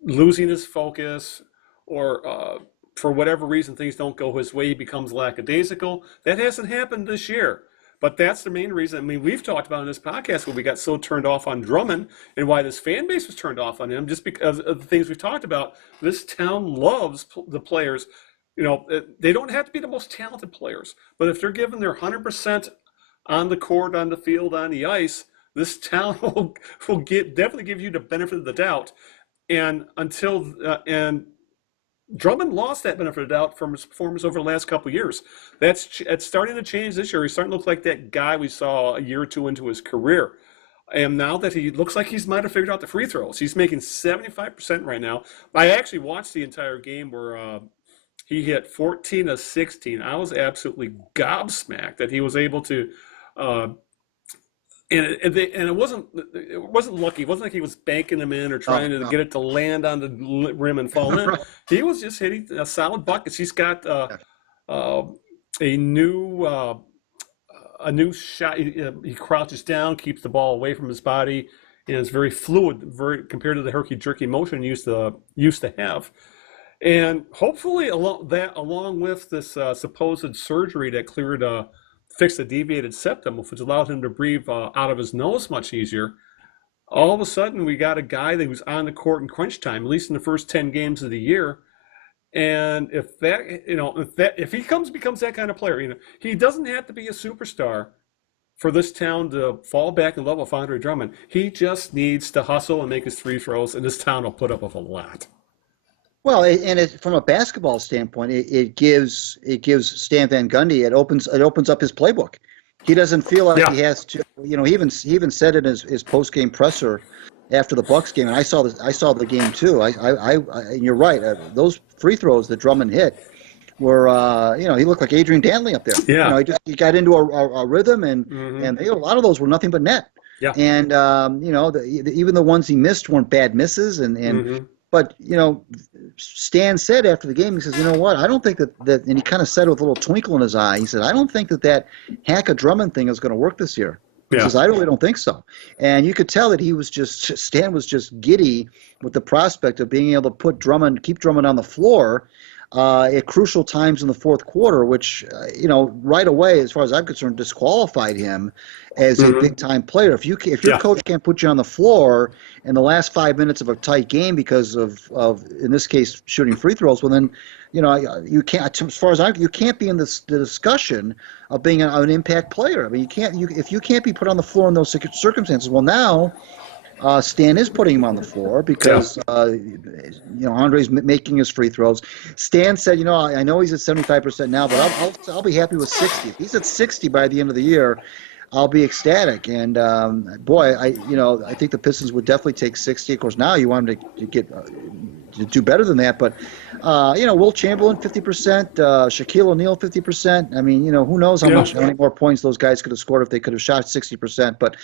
losing his focus, or for whatever reason things don't go his way, he becomes lackadaisical. That hasn't happened this year. But that's the main reason. I mean, we've talked about in this podcast where we got so turned off on Drummond and why this fan base was turned off on him, just because of the things we've talked about. This town loves the players. They don't have to be the most talented players, but if they're given their 100% on the court, on the field, on the ice, this town will definitely give you the benefit of the doubt. And Drummond lost that benefit of the doubt from his performance over the last couple of years. It's starting to change this year. He's starting to look like that guy we saw a year or two into his career. And now that he looks like he's might have figured out the free throws, he's making 75% right now. I actually watched the entire game where he hit 14 of 16. I was absolutely gobsmacked that he was able to uh, and it wasn't lucky. It wasn't like he was banking them in or trying Oh, to no. get it to land on the rim and fall in. Right. He was just hitting solid buckets. He's got uh, a new shot. He crouches down, keeps the ball away from his body, and it's very fluid, very compared to the herky jerky motion he used to have. And hopefully, along with this supposed surgery that cleared fixed the deviated septum, which allowed him to breathe out of his nose much easier. All of a sudden, we got a guy that was on the court in crunch time, at least in the first 10 games of the year. And if he becomes that kind of player, he doesn't have to be a superstar for this town to fall back in love with Andre Drummond. He just needs to hustle and make his free throws, and this town will put up with a lot. Well, from a basketball standpoint, it gives Stan Van Gundy, it opens up his playbook. He doesn't feel like Yeah, he has to. He even said in his post game presser after the Bucks game, and I saw the game too. And you're right. Those free throws that Drummond hit were, he looked like Adrian Dantley up there. yeah, He got into a rhythm, and hmm and a lot of those were nothing but net. yeah, And even the ones he missed weren't bad misses, and hmm but Stan said after the game, he says, you know what, I don't think that, and he kind of said it with a little twinkle in his eye, he said, I don't think that hack a Drummond thing is going to work this year. He yeah, says, I really don't think so. And you could tell that Stan was just giddy with the prospect of being able to keep Drummond on the floor at crucial times in the fourth quarter, which, right away, as far as I'm concerned, disqualified him as a hmm big-time player. If your yeah, coach can't put you on the floor in the last 5 minutes of a tight game because of in this case, shooting free throws, well, then, you can't, as far as you can't be in the discussion of being an impact player. I mean, if you can't be put on the floor in those circumstances, well, now Stan is putting him on the floor yeah, because Andre's making his free throws. Stan said, I know he's at 75% now, but I'll be happy with 60. If he's at 60 by the end of the year, I'll be ecstatic. And boy, I think the Pistons would definitely take 60. Of course, now you want him to get to do better than that. But Will Chamberlain 50%, Shaquille O'Neal 50%. I mean, who knows how many more points those guys could have scored if they could have shot 60%. But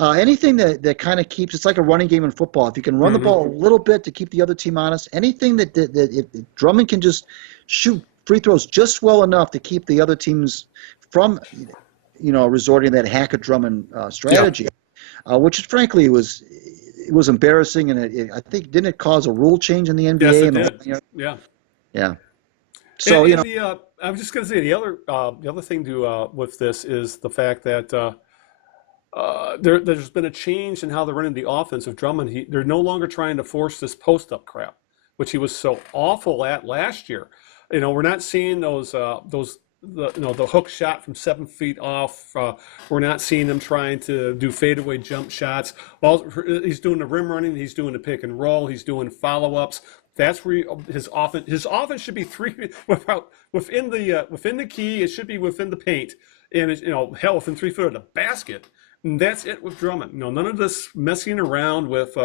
anything that kind of keeps, it's like a running game in football. If you can run the ball a little bit to keep the other team honest, anything that if Drummond can just shoot free throws just well enough to keep the other teams from, resorting to that hack a Drummond strategy, which frankly it was embarrassing, and I think didn't it cause a rule change in the NBA? yes, it did. Yeah. Yeah. So And I was just going to say the other thing to with this is the fact that there's been a change in how they're running the offense of Drummond. They're no longer trying to force this post up crap, which he was so awful at last year. We're not seeing the hook shot from 7 feet off. We're not seeing him trying to do fadeaway jump shots. Well, he's doing the rim running. He's doing the pick and roll. He's doing follow ups. That's where his offense should be within the key. It should be within the paint, and hell, within 3 foot of the basket. And that's it with Drummond. None of this messing around with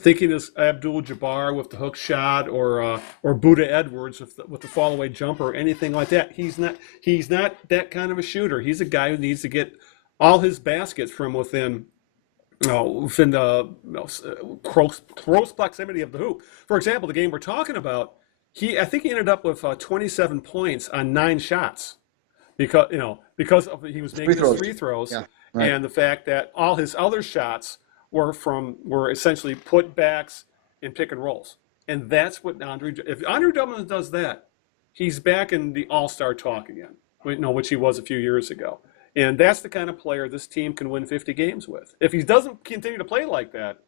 thinking it's Abdul-Jabbar with the hook shot or Buda Edwards with the fall-away jumper or anything like that. He's not that kind of a shooter. He's a guy who needs to get all his baskets from within the close proximity of the hoop. For example, the game we're talking about, I think he ended up with 27 points on 9 shots. Because he was making his free throws, yeah, right. and the fact that all his other shots were essentially putbacks and pick and rolls, and that's what if Andre Drummond does that, he's back in the All-Star talk again, which he was a few years ago, and that's the kind of player this team can win 50 games with. If he doesn't continue to play like that,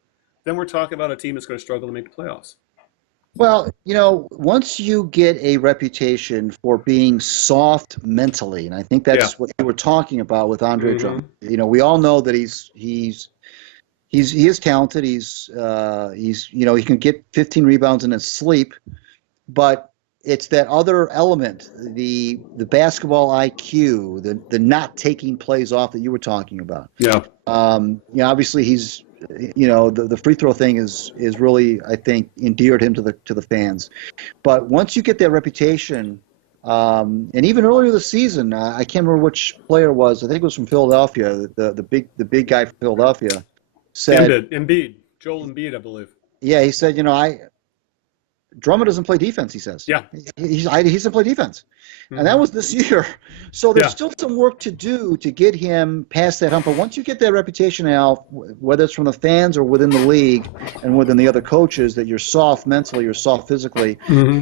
then we're talking about a team that's going to struggle to make the playoffs. Well, once you get a reputation for being soft mentally, and I think that's what you were talking about with Andre Drummond. We all know that he is talented. He can get 15 rebounds in his sleep, but it's that other element, the basketball IQ, the not taking plays off that you were talking about. Yeah. Obviously he's. The free throw thing is really, I think, endeared him to the fans. But once you get that reputation, and even earlier this season, I can't remember which player it was. I think it was from Philadelphia. The big guy from Philadelphia said, Embiid, Joel Embiid, I believe. Yeah, he said, Drummond doesn't play defense, he says. Yeah. He doesn't play defense. And that was this year. So there's still some work to do to get him past that hump. But once you get that reputation out, whether it's from the fans or within the league and within the other coaches, that you're soft mentally, you're soft physically,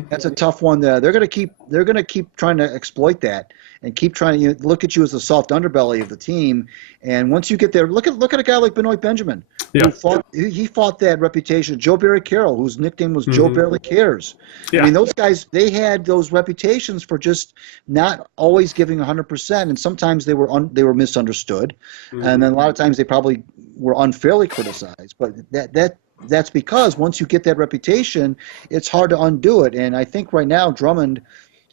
that's a tough one. They're going to keep trying to exploit that and keep trying to look at you as the soft underbelly of the team. And once you get there, look at a guy like Benoit Benjamin. Yeah. He fought that reputation. Joe Barry Carroll, whose nickname was Joe Barely Cares. Yeah. I mean, those guys, they had those reputations for just not always giving 100%, and sometimes they were misunderstood, and then a lot of times they probably were unfairly criticized. But that's because once you get that reputation, it's hard to undo it. And I think right now Drummond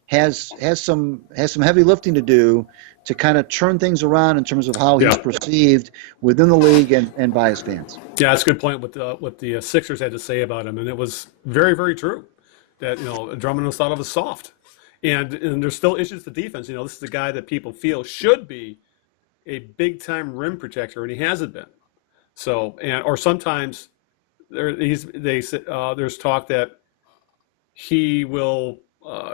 has some heavy lifting to do to kind of turn things around in terms of how he's perceived within the league and by his fans. Yeah, that's a good point. What the Sixers had to say about him, and it was very, very true. That Drummond was thought of as soft, and there's still issues with defense. This is a guy that people feel should be a big time rim protector, and he hasn't been. So or sometimes there's talk that he will.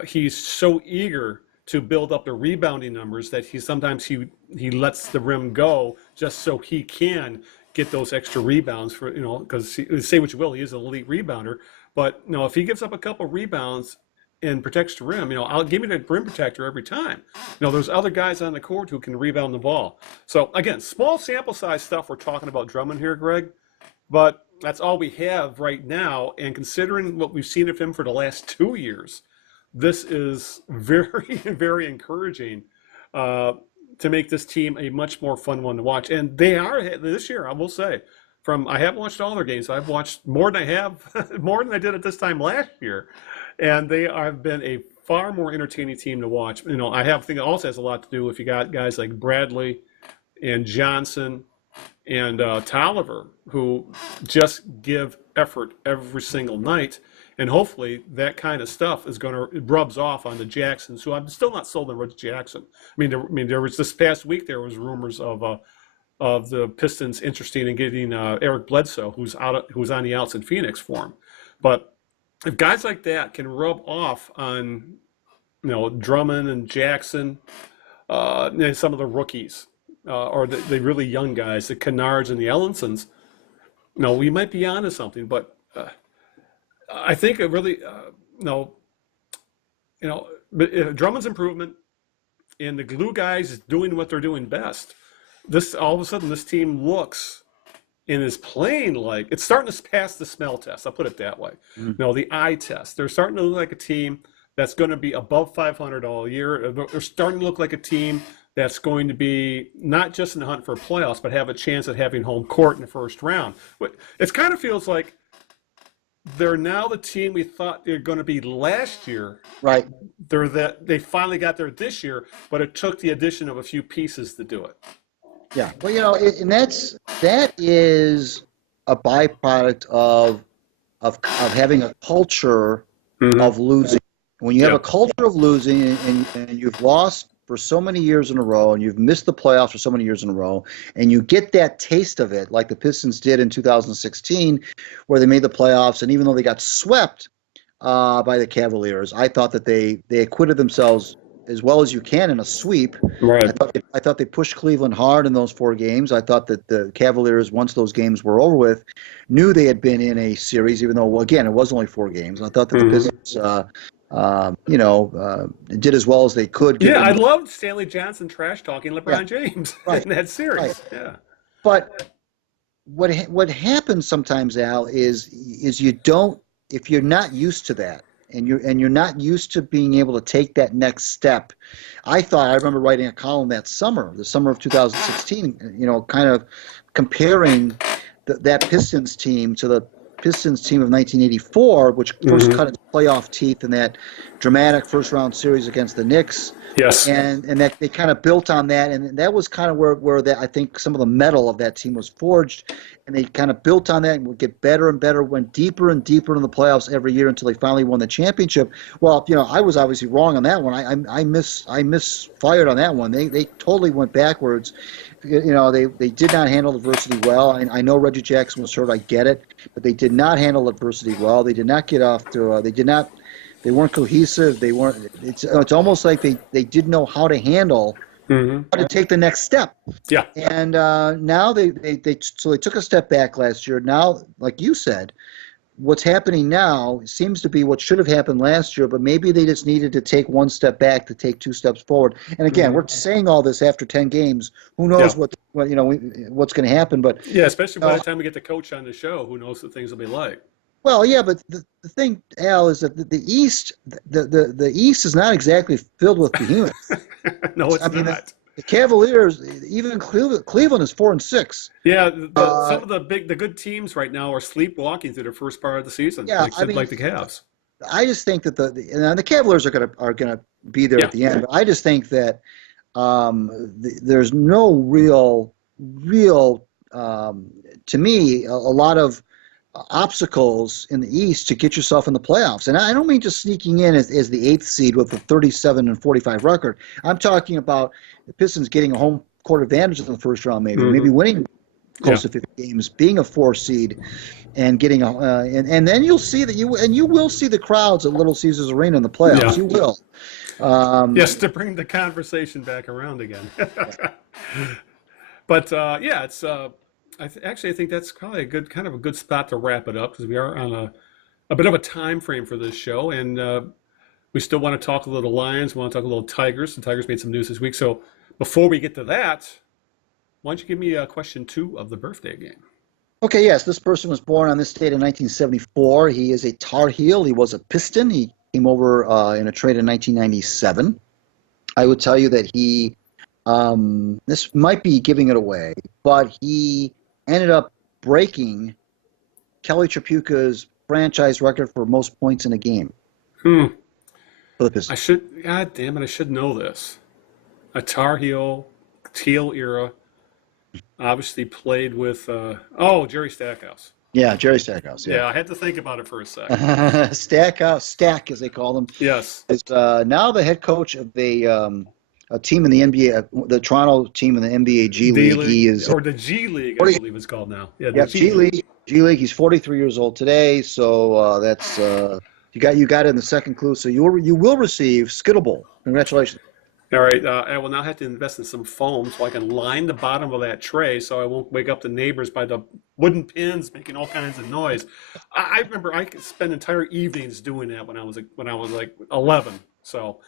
He's so eager to build up the rebounding numbers that sometimes he lets the rim go just so he can get those extra rebounds for because say what you will, he is an elite rebounder, but if he gives up a couple rebounds and protects the rim, I'll give you the rim protector every time. There's other guys on the court who can rebound the ball. So again, small sample size stuff we're talking about Drummond here, Greg, but that's all we have right now. And considering what we've seen of him for the last 2 years, this is very, very encouraging to make this team a much more fun one to watch. And they are this year, I will say. I haven't watched all their games. I've watched more than I did at this time last year, and they have been a far more entertaining team to watch. I think it also has a lot to do if you got guys like Bradley and Johnson and Tolliver who just give effort every single night. And hopefully that kind of stuff is going to rubs off on the Jacksons, who I'm still not sold on Reggie Jackson. There was this past week there was rumors of the Pistons interested in getting Eric Bledsoe, who's on the outs in Phoenix for him. But if guys like that can rub off on Drummond and Jackson, and some of the rookies or the really young guys, the Kennards and the Ellensons, we might be onto something. But I think it really, but Drummond's improvement and the glue guys doing what they're doing best. All of a sudden, this team looks and is playing like it's starting to pass the smell test. I'll put it that way. The eye test. They're starting to look like a team that's going to be above 500 all year. They're starting to look like a team that's going to be not just in the hunt for playoffs, but have a chance at having home court in the first round. But it kind of feels like they're now the team we thought they're going to be last year. Right. They finally got there this year, but it took the addition of a few pieces to do it. Yeah. Well, and that is a byproduct of having a culture of losing. When you have a culture of losing and you've lost for so many years in a row, and you've missed the playoffs for so many years in a row, and you get that taste of it, like the Pistons did in 2016, where they made the playoffs, and even though they got swept by the Cavaliers, I thought that they acquitted themselves as well as you can in a sweep. Right. I thought they pushed Cleveland hard in those 4 games. I thought that the Cavaliers, once those games were over with, knew they had been in a series, even though, again, it was only 4 games. I thought that the Pistons did as well as they could. Yeah, I loved Stanley Johnson trash talking LeBron James in that series. Right. Yeah, but what happens sometimes, Al, is you don't, if you're not used to that, and you're not used to being able to take that next step. I remember writing a column the summer of 2016, kind of comparing that Pistons team to the Pistons team of 1984, which first cut its playoff teeth in that dramatic first-round series against the Knicks. Yes. And that they kind of built on that, and that was kind of where I think some of the metal of that team was forged, and they kind of built on that and would get better and better, went deeper and deeper in the playoffs every year until they finally won the championship. Well, I was obviously wrong on that one. I misfired on that one. They totally went backwards. They did not handle adversity well. I know Reggie Jackson was hurt. I get it, but they did not handle adversity well. They did not get off to. They weren't cohesive. They weren't. It's almost like they didn't know how to handle, how to take the next step. Yeah. And now they took a step back last year. Now, like you said, what's happening now seems to be what should have happened last year, but maybe they just needed to take 1 step back to take 2 steps forward. And again, we're saying all this after 10 games. Who knows what's going to happen? But yeah, especially by the time we get the coach on the show, who knows what things will be like. Well, yeah, but the thing, Al, is that the East, the East is not exactly filled with behemoths. No, it's not. The Cavaliers, even Cleveland is 4-6. Yeah, Uh, some of the good teams right now are sleepwalking through the first part of the season, yeah, like I mean, like the Cavs. I just think that and the Cavaliers are gonna be there at Yeah, the end. But I just think that there's no real to me a lot of obstacles in the East to get yourself in the playoffs. And I don't mean just sneaking in as the eighth seed with a 37-45 record. I'm talking about the Pistons getting a home court advantage in the first round, maybe hmm winning yeah, close to 50 games, being a four seed, and getting a and then you'll see that you will see the crowds at Little Caesars Arena in the playoffs. yeah. You will. Um, Yes, to bring the conversation back around again. But yeah, it's actually I think that's probably a good kind of a good spot to wrap it up because we are on a bit of a time frame for this show, and we still want to talk a little Lions, we want to talk a little Tigers. The Tigers made some news this week. So before we get to that, why don't you give me question two of the birthday game? Okay, yes, this person was born on this date in 1974. He is a Tar Heel. He was a Piston. He came over in a trade in 1997. I would tell you that this might be giving it away, but he ended up breaking Kelly Tripucka's franchise record for most points in a game Hmm. for the Pistons. God damn it, I should know this. A Tar Heel, Teal era. Obviously played with, Jerry Stackhouse. Yeah, Jerry Stackhouse, yeah. Yeah, I had to think about it for a second. Stackhouse, Stack as they call him, Yes. is now the head coach of a team in the NBA, the Toronto team in the NBA G D League. He League, is or the G League, I believe it's called now. Yeah, the Yep, G G League. League. G League. He's 43 years old today, so that's you got it in the second clue. So you will receive Skittle Bowl. Congratulations. All right, I will now have to invest in some foam so I can line the bottom of that tray so I won't wake up the neighbors by the wooden pins making all kinds of noise. I remember I could spend entire evenings doing that when I was like 11. So,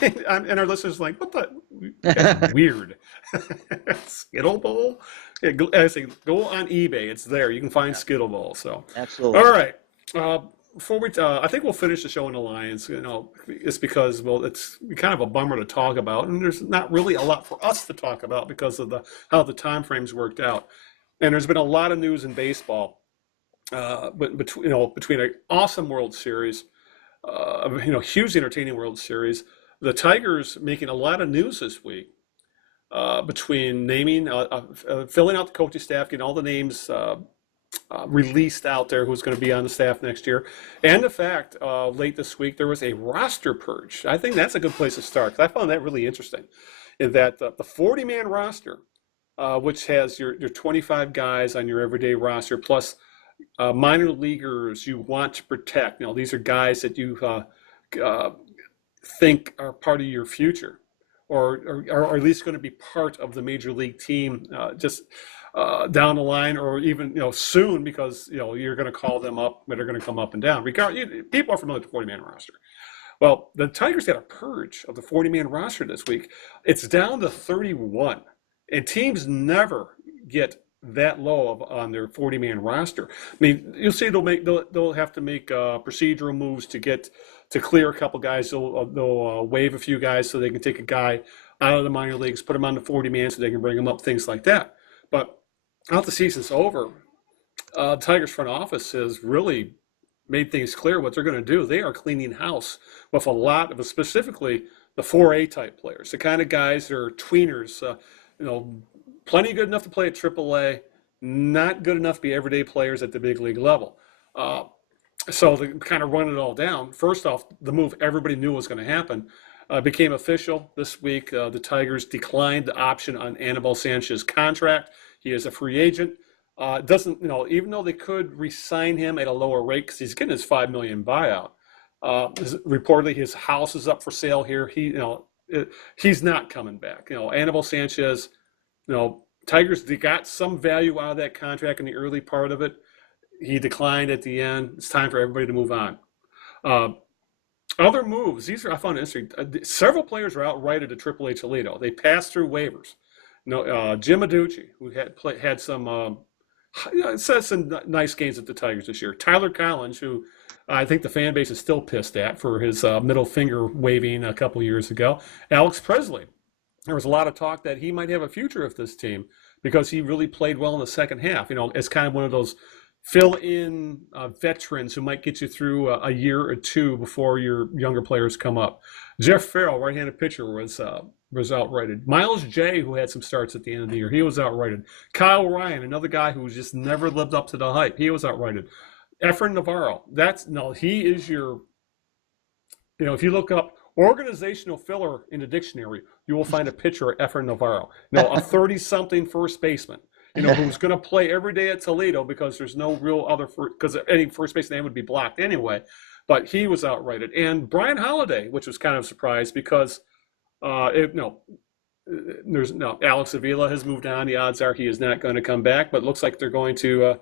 and our listeners are like, what the? That's weird. Skittle Bowl? Yeah, I say, go on eBay. It's there. You can find Skittle Bowl. So, Absolutely. all right. Before I think we'll finish the show in the Lions. It's because it's kind of a bummer to talk about, and there's not really a lot for us to talk about because of how the time frames worked out. And there's been a lot of news in baseball, but between an awesome World Series, huge entertaining World Series, the Tigers making a lot of news this week between filling out the coaching staff, getting all the names. Released out there who's going to be on the staff next year. And the fact, late this week, there was a roster purge. I think that's a good place to start because I found that really interesting. In that the 40-man roster, which has your 25 guys on your everyday roster, plus minor leaguers you want to protect. These are guys that you think are part of your future or are at least going to be part of the major league team down the line, or even soon, because you're going to call them up, but they're going to come up and down. People are familiar with the 40-man roster. Well, the Tigers had a purge of the 40-man roster this week. It's down to 31, and teams never get that low on their 40-man roster. I mean, you'll see they'll have to make procedural moves to clear a couple guys. They'll waive a few guys so they can take a guy out of the minor leagues, put him on the 40-man so they can bring him up, things like that. But now the season's over, Tigers front office has really made things clear what they're going to do. They are cleaning house with a lot of, specifically the 4A type players, the kind of guys that are tweeners, plenty good enough to play at AAA, not good enough to be everyday players at the big league level. So they kind of run it all down. First off, the move everybody knew was going to happen became official this week. The Tigers declined the option on Anibal Sanchez's contract. He is a free agent. Doesn't even though they could re-sign him at a lower rate because he's getting his $5 million buyout. Reportedly, his house is up for sale here. He's not coming back. Anibal Sanchez. Tigers, they got some value out of that contract in the early part of it. He declined at the end. It's time for everybody to move on. Other moves. I found interesting. Several players are outrighted to AAA Toledo. They passed through waivers. Jim Aducci, who had some nice games at the Tigers this year. Tyler Collins, who I think the fan base is still pissed at for his middle finger waving a couple years ago. Alex Presley, there was a lot of talk that he might have a future with this team because he really played well in the second half. You know, as kind of one of those fill-in veterans who might get you through a year or two before your younger players come up. Jeff Farrell, right-handed pitcher, was outrighted. Miles J, who had some starts at the end of the year, he was outrighted. Kyle Ryan, another guy who just never lived up to the hype, he was outrighted. Efren Navarro, he is your, you know, if you look up organizational filler in the dictionary, you will find a picture of Efren Navarro. You know, a 30-something first baseman, you know, who's going to play every day at Toledo because there's no real other, because any first baseman would be blocked anyway. But he was outrighted. And Brian Holiday, which was kind of a surprise because, Alex Avila has moved on. The odds are he is not going to come back, but it looks like they're going to,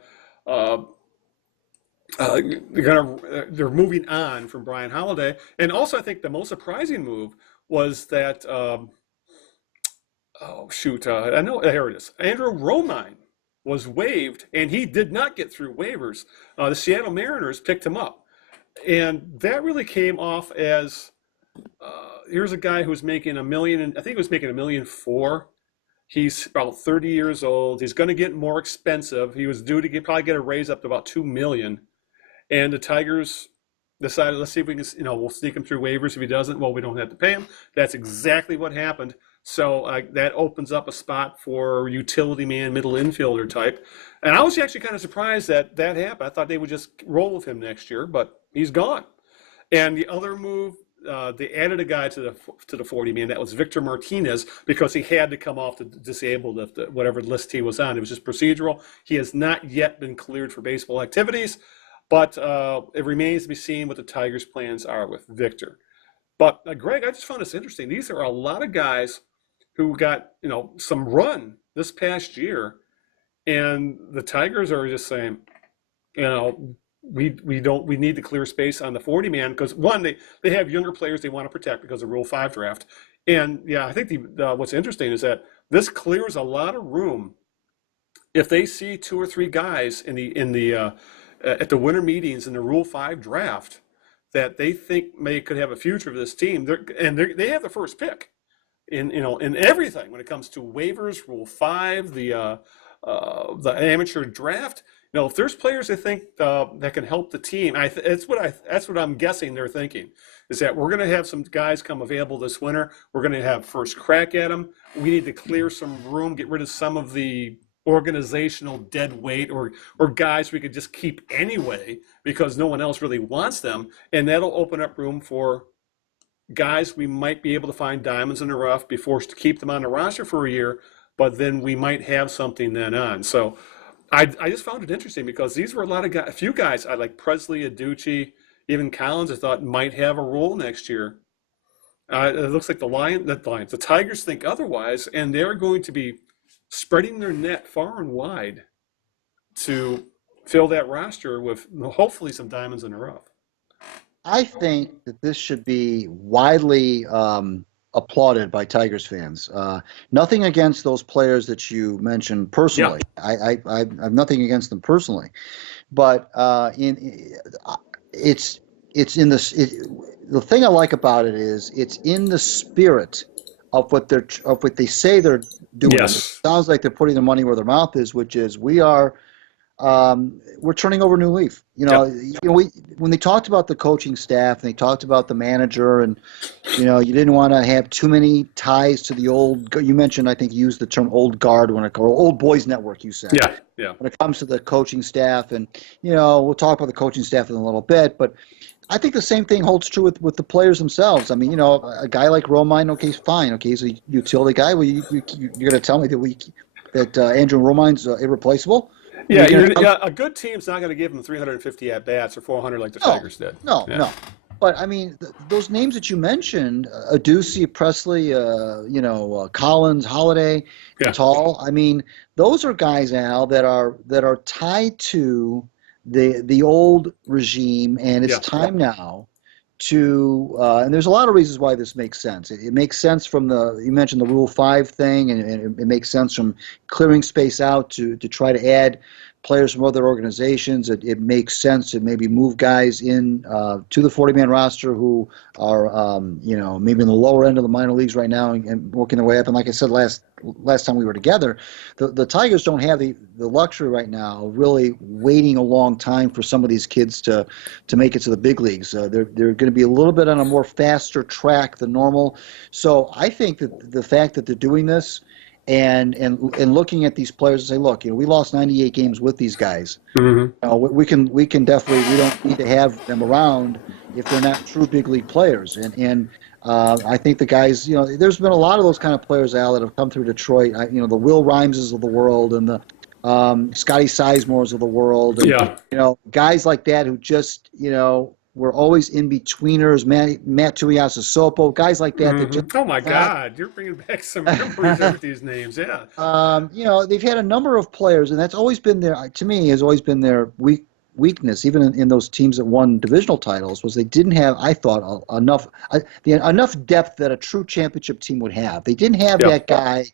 they're moving on from Brian Holiday. And also, I think the most surprising move was that, I know, here it is. Andrew Romine was waived, and he did not get through waivers. The Seattle Mariners picked him up. And that really came off as, here's a guy who's making $1 million, I think he was making $1.4 million. He's about 30 years old. He's going to get more expensive. He was due to probably get a raise up to about $2 million. And the Tigers decided, let's see if we can, you know, we'll sneak him through waivers. If he doesn't, well, we don't have to pay him. That's exactly what happened. So that opens up a spot for utility man, middle infielder type. And I was actually kind of surprised that happened. I thought they would just roll with him next year, but he's gone. And the other move, they added a guy to the 40 man. That was Victor Martinez, because he had to come off the disabled list, whatever list he was on. It was just procedural. He has not yet been cleared for baseball activities, but it remains to be seen what the Tigers' plans are with Victor. But Greg, I just found this interesting. These are a lot of guys who got, you know, some run this past year, and the Tigers are just saying, you know, we need to clear space on the 40 man because one, they have younger players they want to protect because of Rule 5 draft. And yeah, I think what's interesting is that this clears a lot of room if they see 2 or 3 guys at the winter meetings in the Rule 5 draft that they think could have a future for this team. They have the first pick in everything when it comes to waivers, Rule 5, the amateur draft. You know, if there's players they think that can help the team, that's what I'm guessing they're thinking, is that we're going to have some guys come available this winter. We're going to have first crack at them. We need to clear some room, get rid of some of the organizational dead weight or guys we could just keep anyway because no one else really wants them, and that'll open up room for guys we might be able to find diamonds in the rough, be forced to keep them on the roster for a year, but then we might have something then on. So I just found it interesting because these were a few guys I like, Presley, Aducci, even Collins, I thought might have a role next year. It looks like the Tigers think otherwise, and they're going to be spreading their net far and wide to fill that roster with hopefully some diamonds in the rough. I think that this should be widely applauded by Tigers fans. Nothing against those players that you mentioned personally. Yeah. I have nothing against them personally, but it's in this. The thing I like about it is it's in the spirit of what they say they're doing. Yes. It sounds like they're putting their money where their mouth is, which is we're turning over a new leaf. When they talked about the coaching staff and they talked about the manager, and you didn't want to have too many ties to the old. You mentioned, I think, you used the term "old guard" or "old boys network." You said, yeah. When it comes to the coaching staff, and we'll talk about the coaching staff in a little bit, but I think the same thing holds true with the players themselves. I mean, a guy like Romine, okay, fine, okay, he's a utility guy. Well, you're going to tell me that Andrew Romine's irreplaceable? Yeah, a good team's not going to give him 350 at bats or 400 like the Tigers did. No. But I mean, those names that you mentioned, Aducci, Presley, Collins, Holiday, Tall. I mean, those are guys, Al, that are tied to the old regime, and it's time now to. And there's a lot of reasons why this makes sense. It makes sense from you mentioned the Rule 5 thing, and it makes sense from clearing space out to try to add players from other organizations. It makes sense to maybe move guys in to the 40-man roster who are, maybe in the lower end of the minor leagues right now and working their way up. And like I said last time we were together, the Tigers don't have the luxury right now of really waiting a long time for some of these kids to make it to the big leagues. They're going to be a little bit on a more faster track than normal. So I think that the fact that they're doing this and looking at these players and say, look, we lost 98 games with these guys. Mm-hmm. We can definitely, we don't need to have them around if they're not true big league players. And I think the guys, there's been a lot of those kind of players, Al, that have come through Detroit. The Will Rhymeses of the world and the Scotty Sizemores of the world. And, guys like that who just, we're always in betweeners. Matt Tuiasosopo, guys like that. That just, oh my God, you're bringing back some memories with these names. Yeah. They've had a number of players, and that's always been to me, has always been their weakness, even in those teams that won divisional titles, was they didn't have, I thought, enough depth that a true championship team would have. They didn't have that guy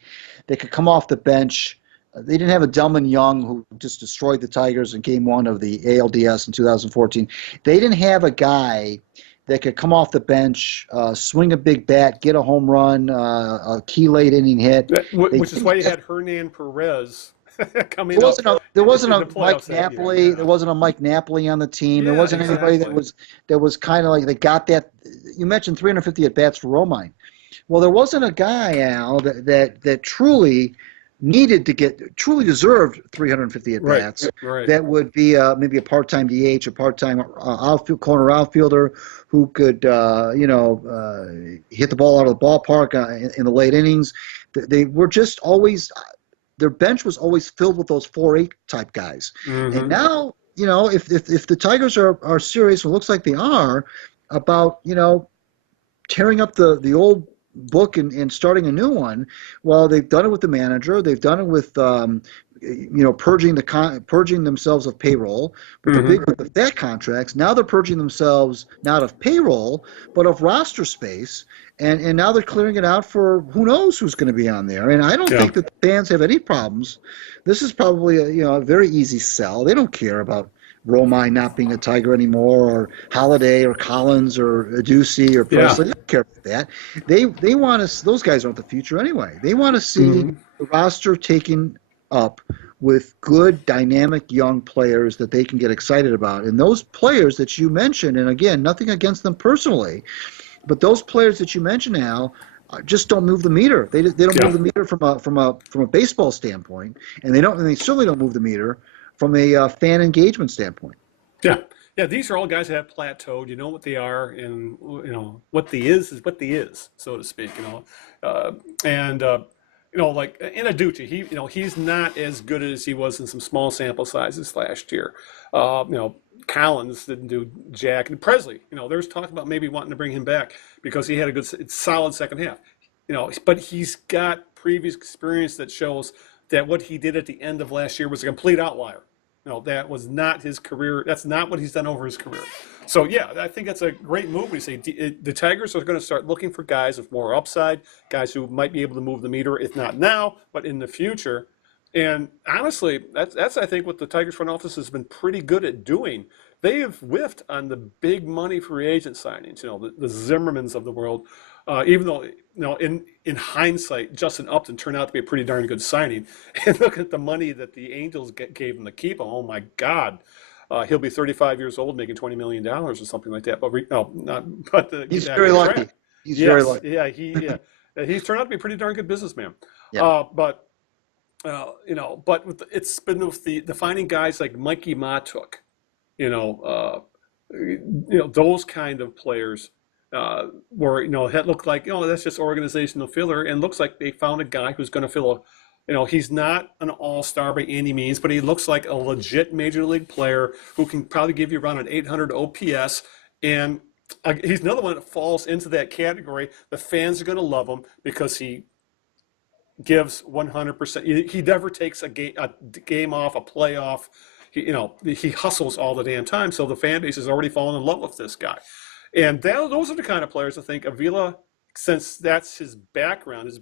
that could come off the bench. They didn't have a Delman Young who just destroyed the Tigers in Game 1 of the ALDS in 2014. They didn't have a guy that could come off the bench, swing a big bat, get a home run, a key late inning hit. Which is why you had Hernan Perez coming there up. There wasn't a Mike that Napoli. year. There wasn't a Mike Napoli on the team. There wasn't anybody that was kind of like they got that. You mentioned 350 at bats for Romine. Well, there wasn't a guy, Al, that truly deserved 350 at bats. Right. That would be maybe a part-time DH, a part-time corner outfielder who could hit the ball out of the ballpark in the late innings. They were just always, their bench was always filled with those 4-8 type guys. Mm-hmm. And now, if the Tigers are serious, it looks like they are, about tearing up the old book and starting a new one. Well, they've done it with the manager. They've done it with purging themselves of payroll with the vet contracts. Now they're purging themselves not of payroll but of roster space, and now they're clearing it out for who knows who's going to be on there. And I don't think that the fans have any problems. This is probably a very easy sell. They don't care about Romine not being a Tiger anymore, or Holiday, or Collins, or Adduci, or Presley. They don't care about that. They want us. Those guys aren't the future anyway. They want to see the roster taken up with good, dynamic young players that they can get excited about. And those players that you mentioned, and again, nothing against them personally, but those players that you mentioned, Al, just don't move the meter. They don't move the meter from a baseball standpoint, and they certainly don't move the meter from a fan engagement standpoint. Yeah, these are all guys that have plateaued. You know what they are, and what the is what the is, so to speak. Like in Adduci, he's not as good as he was in some small sample sizes last year. Collins didn't do jack, and Presley. There's talk about maybe wanting to bring him back because he had a good, solid second half. But he's got previous experience that shows that what he did at the end of last year was a complete outlier. That was not his career. That's not what he's done over his career. So, I think that's a great move. We say the Tigers are going to start looking for guys with more upside, guys who might be able to move the meter, if not now, but in the future. And honestly, that's I think what the Tigers front office has been pretty good at doing. They have whiffed on the big money free agent signings, the Zimmermans of the world. Even though, in hindsight, Justin Upton turned out to be a pretty darn good signing. And look at the money that the Angels gave him to keep him. Oh, my God. He'll be 35 years old making $20 million or something like that. But he's very lucky. He's very lucky. Yeah, he's turned out to be a pretty darn good businessman. Yeah. But it's been with the finding guys like Mikey Matuk, those kind of players. Where it looked like that's just organizational filler, and looks like they found a guy who's going to fill he's not an all-star by any means, but he looks like a legit major league player who can probably give you around an 800 OPS, and he's another one that falls into that category. The fans are going to love him because he gives 100%. He never takes a game off, a playoff. He hustles all the damn time, so the fan base has already fallen in love with this guy. And those are the kind of players I think Avila, since that's his background is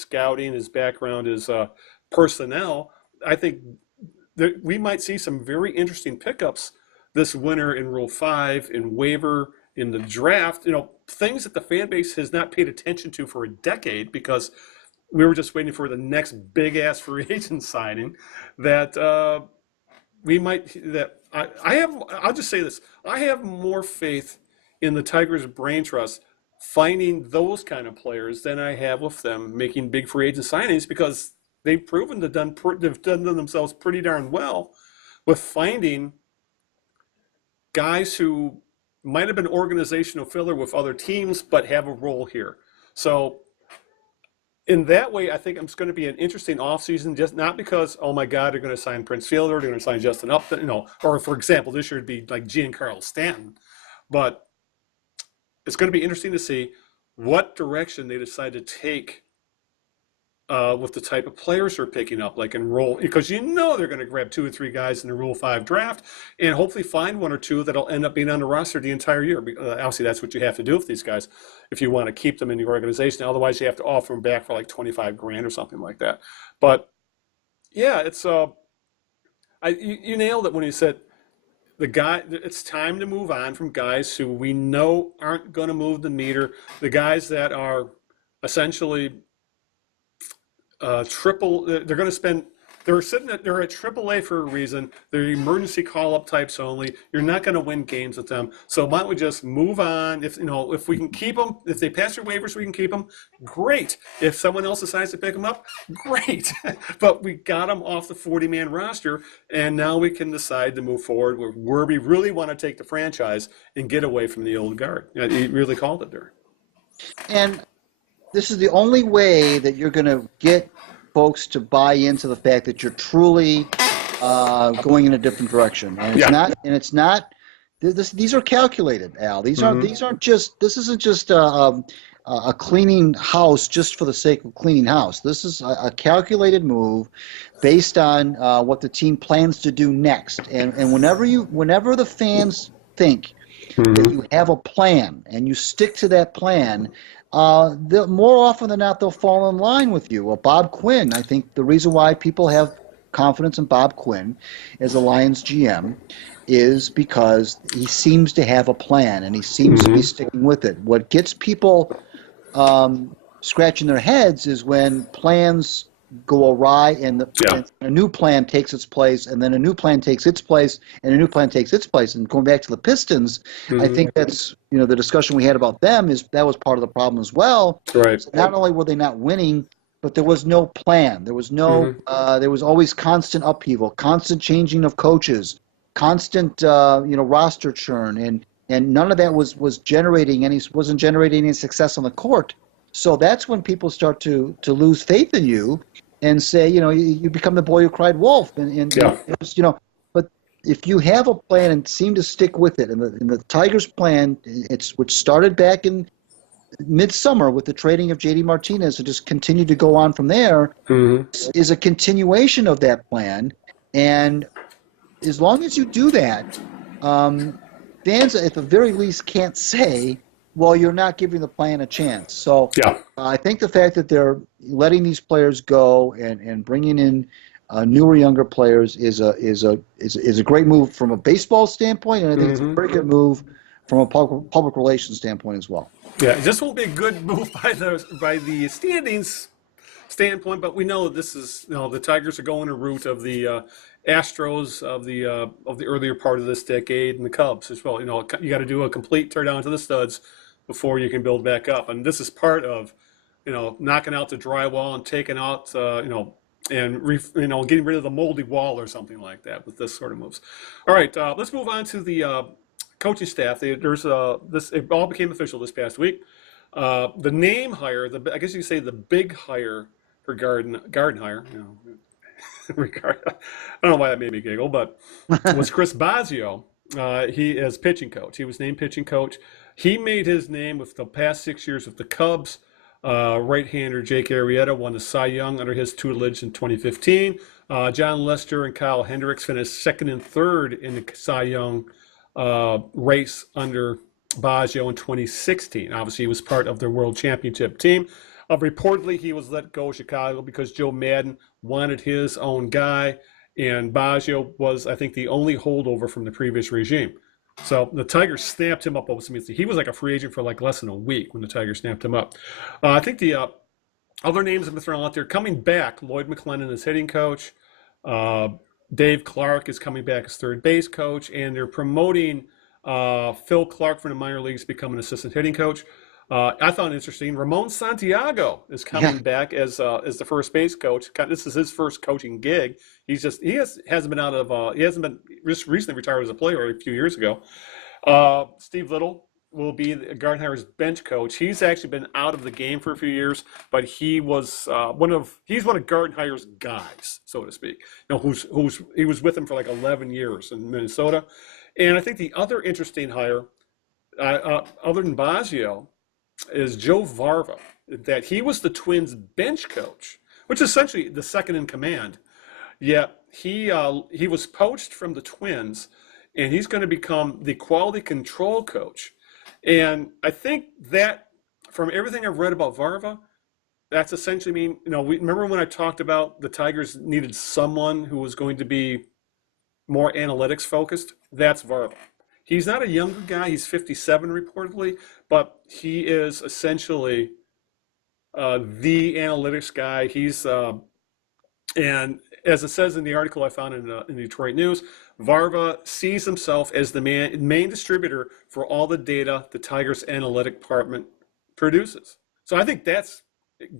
scouting, his background is personnel, I think we might see some very interesting pickups this winter in Rule 5, in waiver, in the draft, things that the fan base has not paid attention to for a decade because we were just waiting for the next big ass free agent signing that we might, that I have, I'll just say this, I have more faith in the Tigers' brain trust finding those kind of players than I have with them making big free agent signings because they've proven to they've done themselves pretty darn well with finding guys who might have been organizational filler with other teams but have a role here. So in that way, I think it's going to be an interesting offseason, just not because, oh my God, they're going to sign Prince Fielder, they're going to sign Justin Upton, or for example, this year it'd be like Giancarlo Stanton. But it's going to be interesting to see what direction they decide to take with the type of players they're picking up, like in Rule, because they're going to grab 2 or 3 guys in the Rule 5 draft and hopefully find 1 or 2 that'll end up being on the roster the entire year. Obviously, that's what you have to do with these guys if you want to keep them in your organization. Otherwise, you have to offer them back for like $25,000 or something like that. But yeah, it's you nailed it when you said it's time to move on from guys who we know aren't going to move the meter, the guys that are essentially they're going to spend, they're at AAA for a reason. They're emergency call-up types only. You're not going to win games with them. So why don't we just move on? If we can keep them, if they pass their waivers, we can keep them. Great. If someone else decides to pick them up, great. But we got them off the 40-man roster, and now we can decide to move forward where we really want to take the franchise and get away from the old guard. You really called it there. And this is the only way that you're going to get folks to buy into the fact that you're truly going in a different direction. And it's not. These are calculated, Al. These aren't just. This isn't just a cleaning house just for the sake of cleaning house. This is a calculated move based on what the team plans to do next. And whenever the fans think that you have a plan and you stick to that plan, more often than not, they'll fall in line with you. Well, Bob Quinn, I think the reason why people have confidence in Bob Quinn as a Lions GM is because he seems to have a plan and he seems to be sticking with it. What gets people scratching their heads is when plans go awry and a new plan takes its place, and then a new plan takes its place, and a new plan takes its place. And going back to the Pistons, I think that's the discussion we had about them is that was part of the problem as well. Right. So not only were they not winning, but there was no plan. There was no. There was always constant upheaval, constant changing of coaches, constant roster churn, and none of that wasn't generating any success on the court. So that's when people start to lose faith in you and say, you become the boy who cried wolf. But if you have a plan and seem to stick with it, and the Tigers' plan, which started back in midsummer with the trading of J.D. Martinez and just continued to go on from there, is a continuation of that plan. And as long as you do that, fans at the very least can't say, well, you're not giving the plan a chance. So I think the fact that they're letting these players go and bringing in newer, younger players is a great move from a baseball standpoint, and I think it's a very good move from a public relations standpoint as well. Yeah, this will be a good move by the standings standpoint, but we know this is the Tigers are going the route of the Astros of the earlier part of this decade and the Cubs as well. You got to do a complete tear down to the studs before you can build back up, and this is part of knocking out the drywall and taking out and getting rid of the moldy wall or something like that with this sort of moves. All right, let's move on to the coaching staff. It all became official this past week. The name hire, I guess you could say the big hire for Gardenhire. I don't know why that made me giggle, but it was Chris Bosio. He is pitching coach. He was named pitching coach. He made his name with the past 6 years with the Cubs. Right-hander Jake Arrieta won the Cy Young under his tutelage in 2015. John Lester and Kyle Hendricks finished second and third in the Cy Young race under Bosio in 2016. Obviously, he was part of their World Championship team. Reportedly, he was let go of Chicago because Joe Madden wanted his own guy, and Bosio was, I think, the only holdover from the previous regime. So the Tigers snapped him up. He was like a free agent for like less than a week when the Tigers snapped him up. I think the other names have been thrown out there. Coming back, Lloyd McClendon is hitting coach. Dave Clark is coming back as third base coach, and they're promoting Phil Clark from the minor leagues to become an assistant hitting coach. I found it interesting. Ramon Santiago is coming back as the first base coach. This is his first coaching gig. Hasn't been just recently retired as a player a few years ago. Steve Little will be Gardenhire's bench coach. He's actually been out of the game for a few years, but he was one of Gardenhire's guys, so to speak. He was with him for like 11 years in Minnesota. And I think the other interesting hire, other than Bosio, is Joe Varva. That he was the Twins bench coach, which is essentially the second in command. Yet he was poached from the Twins, and he's going to become the quality control coach. And I think that, from everything I've read about Varva, that's essentially remember when I talked about the Tigers needed someone who was going to be more analytics focused? That's Varva. He's not a younger guy. He's 57 reportedly, but he is essentially the analytics guy. And as it says in the article I found in the Detroit News, Varva sees himself as the main distributor for all the data the Tigers analytic department produces. So I think that's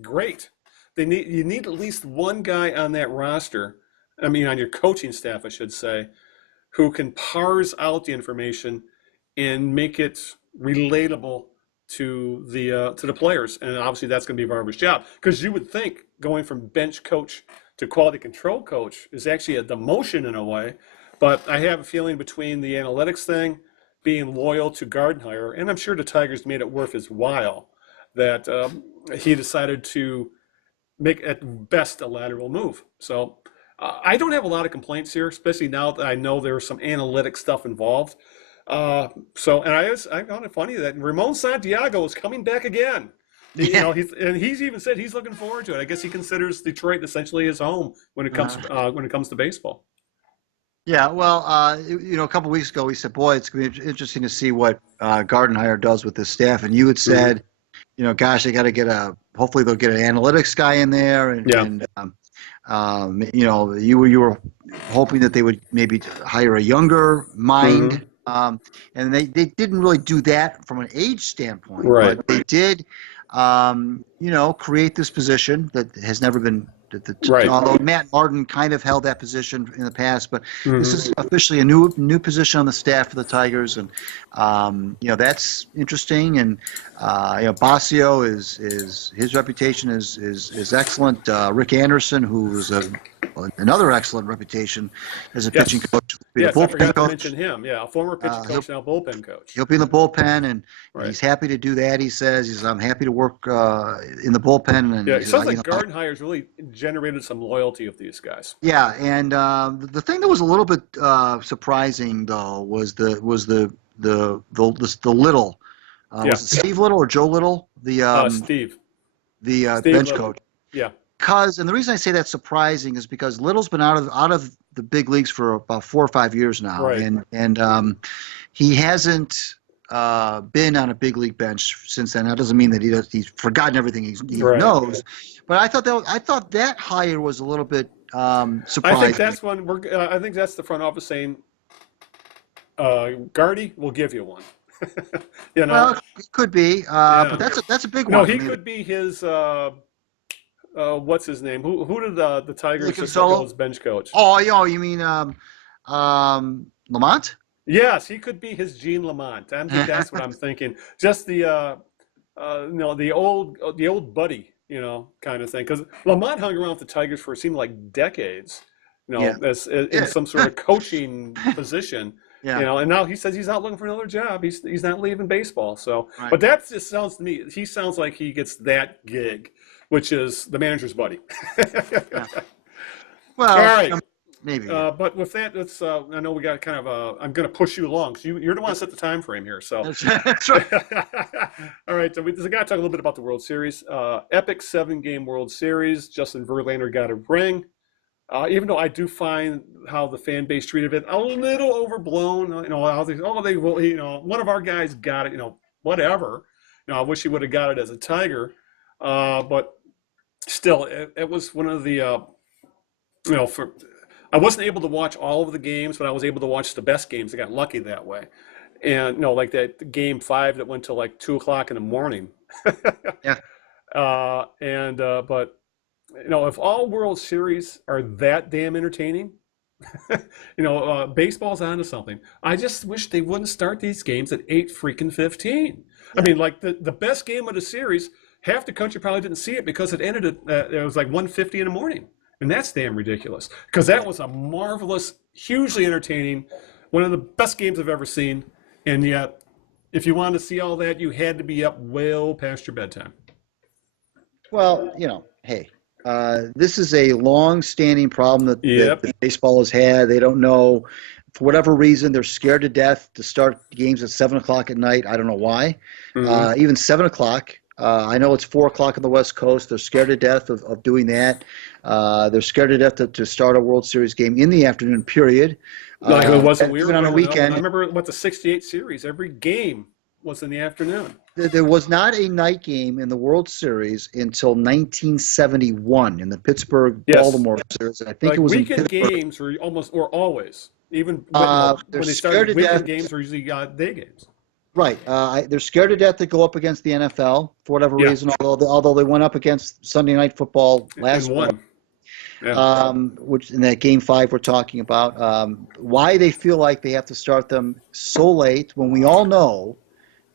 great. You need at least one guy on that roster, on your coaching staff, I should say, who can parse out the information and make it relatable to the players. And obviously that's going to be Varva's job, because you would think going from bench coach to quality control coach is actually a demotion in a way. But I have a feeling between the analytics thing, being loyal to Gardenhire, and I'm sure the Tigers made it worth his while, that he decided to make at best a lateral move. So I don't have a lot of complaints here, especially now that I know there's some analytic stuff involved. I found it funny that Ramon Santiago is coming back again. He's even said he's looking forward to it. I guess he considers Detroit essentially his home when it comes to baseball. Yeah, well, a couple of weeks ago we said, boy, it's going to be interesting to see what Gardenhire does with this staff. And you had said, gosh, they got to hopefully they'll get an analytics guy in there, and you were hoping that they would maybe hire a younger mind, and they didn't really do that from an age standpoint, right. But they did, create this position that has never been. Right. Although Matt Martin kind of held that position in the past, but this is officially a new position on the staff for the Tigers, and that's interesting. And Bosio is his reputation is excellent. Rick Anderson, who's another excellent reputation as a pitching coach. Yes, I forgot to mention him. Yeah, a former pitching coach, now bullpen coach. He'll be in the bullpen, and he's happy to do that. He says, I'm happy to work in the bullpen. And it sounds like Gardenhire's really generated some loyalty of these guys. Yeah, and the thing that was a little bit surprising though was the Little. Was it Steve Little or Joe Little? Steve, bench Little. coach. Yeah. And the reason I say that's surprising is because Little's been out of the big leagues for about 4 or 5 years now, right. and he hasn't been on a big league bench since then. That doesn't mean that he's forgotten everything he right. knows, but I thought that hire was a little bit surprising. I think that's I think that's the front office saying, Gardy, we'll give you one. Well, it could be, but that's a big one. No, he could be his. What's his name? Who did the Tigers just as bench coach? Oh, you mean Lamont? Yes, he could be his Gene Lamont. I think that's what I'm thinking. Just the old buddy, kind of thing. Because Lamont hung around with the Tigers for it seemed like decades, as in some sort of coaching position. Yeah. And now he says he's not looking for another job. He's not leaving baseball. So, right. But that just sounds to me, he sounds like he gets that gig, which is the manager's buddy. Yeah. Well, all right. Maybe. But with that, let's. I know we got kind of. I'm going to push you along because you're the one to set the time frame here. So. That's right. All right. So we got to talk a little bit about the World Series. Epic 7-game World Series. Justin Verlander got a ring. Even though I do find how the fan base treated it a little overblown. How they, oh, they will, one of our guys got it, whatever. I wish he would have got it as a Tiger, but still, it was one of the, for I wasn't able to watch all of the games, but I was able to watch the best games. I got lucky that way. And like that game 5 that went till like 2 o'clock in the morning. Yeah. But if all World Series are that damn entertaining, baseball's onto something. I just wish they wouldn't start these games at 8:15. I mean, like the best game of the series, half the country probably didn't see it because it ended at it was like 1:50 in the morning, and that's damn ridiculous. Because that was a marvelous, hugely entertaining, one of the best games I've ever seen, and yet, if you wanted to see all that, you had to be up well past your bedtime. Well, hey, this is a long-standing problem that baseball has had. They don't know, for whatever reason, they're scared to death to start games at 7 o'clock at night. I don't know why. Even 7 o'clock. I know it's 4 o'clock on the West Coast. They're scared to death of doing that. They're scared to death to start a World Series game in the afternoon, period. Like it wasn't weird. Even on a weekend. I remember the 68 series. Every game was in the afternoon. There was not a night game in the World Series until 1971 in the Pittsburgh-Baltimore series. I think it was weekend games were always. Even when they started, weekend games were usually day games. Right. They're scared to death to go up against the NFL for whatever reason, although they went up against Sunday Night Football last week. Yeah. Which in that game 5 we're talking about. Why they feel like they have to start them so late when we all know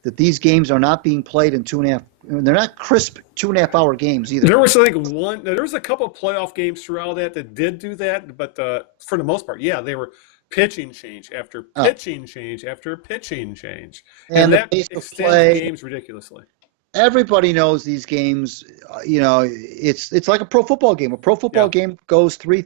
that these games are not being played in 2.5. They're not crisp 2.5 hour games either. There was there was a couple of playoff games throughout that did do that, but for the most part, they were pitching change after pitching change after pitching change, and that extends games ridiculously. Everybody knows these games. It's like a pro football game. A pro football game goes 3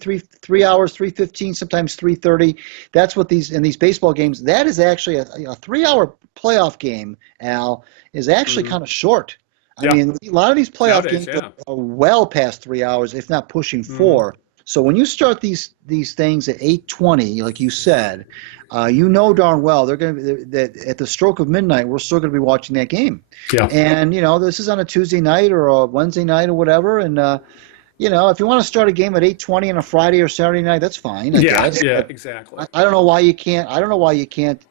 hours, 3:15, sometimes 3:30. That's what these baseball games. That is actually a 3-hour playoff game. Al is actually kind of short. I mean, a lot of these playoff games are well past 3 hours, if not pushing 4. So when you start these things at 8:20, like you said, darn well they're going to that at the stroke of midnight we're still going to be watching that game. Yeah. And this is on a Tuesday night or a Wednesday night or whatever, and if you want to start a game at 8:20 on a Friday or Saturday night, that's fine. I guess. Yeah, exactly. I don't know why you can't.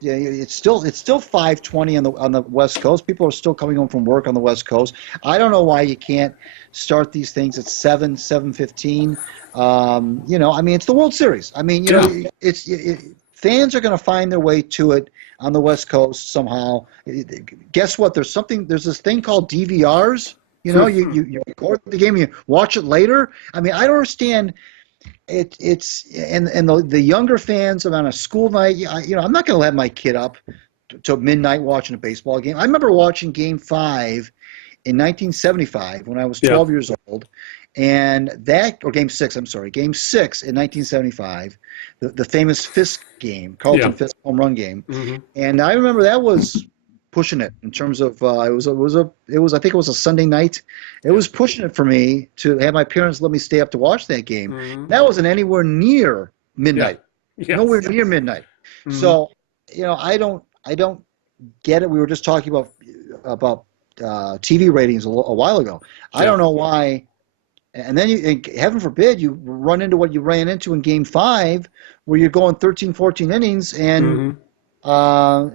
It's still 5:20 on the West Coast. People are still coming home from work on the West Coast. I don't know why you can't start these things at 7:15. It's the World Series. I mean, fans are going to find their way to it on the West Coast somehow. Guess what? There's this thing called DVRs. You record the game, you watch it later. I mean, I don't understand. It's the younger fans on a school night. I'm not going to let my kid up to midnight watching a baseball game. I remember watching Game 5 in 1975 when I was 12 years old. And Game 6 in 1975, the famous Fisk game, Carlton Fisk home run game. Mm-hmm. And I remember that was pushing it in terms of I think it was a Sunday night. It was pushing it for me to have my parents let me stay up to watch that game. Mm-hmm. That wasn't anywhere near midnight. Yeah. Yes. Nowhere near midnight. Mm-hmm. So, I don't get it. We were just talking about TV ratings a while ago. I don't know why. And then, heaven forbid, you run into what you ran into in Game 5, where you're going 13, 14 innings, and you got a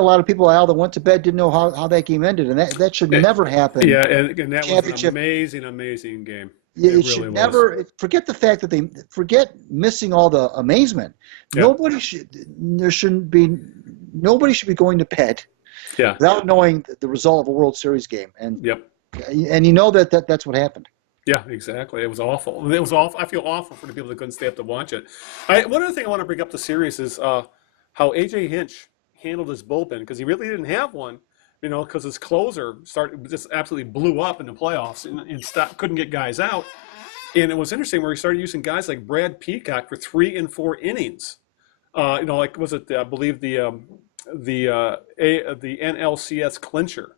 lot of people, Al, that went to bed, didn't know how that game ended, and that should never happen. Yeah, and that was an amazing game. It should never forget the fact that forget missing all the amazement. Yeah. Nobody should be going to bed without knowing the result of a World Series game, and that's what happened. Yeah, exactly. It was awful. I feel awful for the people that couldn't stay up to watch it. One other thing I want to bring up the series is how A.J. Hinch handled his bullpen, because he really didn't have one, because his closer just absolutely blew up in the playoffs and couldn't get guys out. And it was interesting where he started using guys like Brad Peacock for 3 and 4 innings. I believe the NLCS clincher.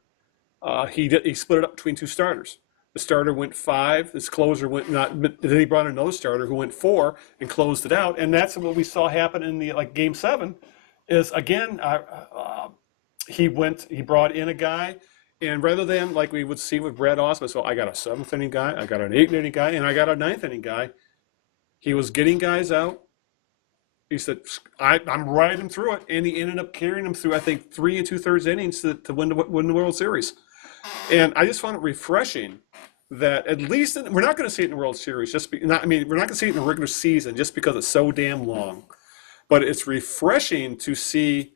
He split it up between 2 starters. The starter went 5. This closer went not. But then he brought in another starter who went 4 and closed it out. And that's what we saw happen in the Game 7. Is again, he brought in a guy, and rather than like we would see with Brad Osmond, so I got a 7th inning guy, I got an 8th inning guy, and I got a 9th inning guy. He was getting guys out. He said, I'm riding him through it. And he ended up carrying him through, I think, 3 2/3 innings to win the World Series. And I just found it refreshing that at least, we're not going to see it in the World Series. We're not going to see it in the regular season just because it's so damn long. But it's refreshing to see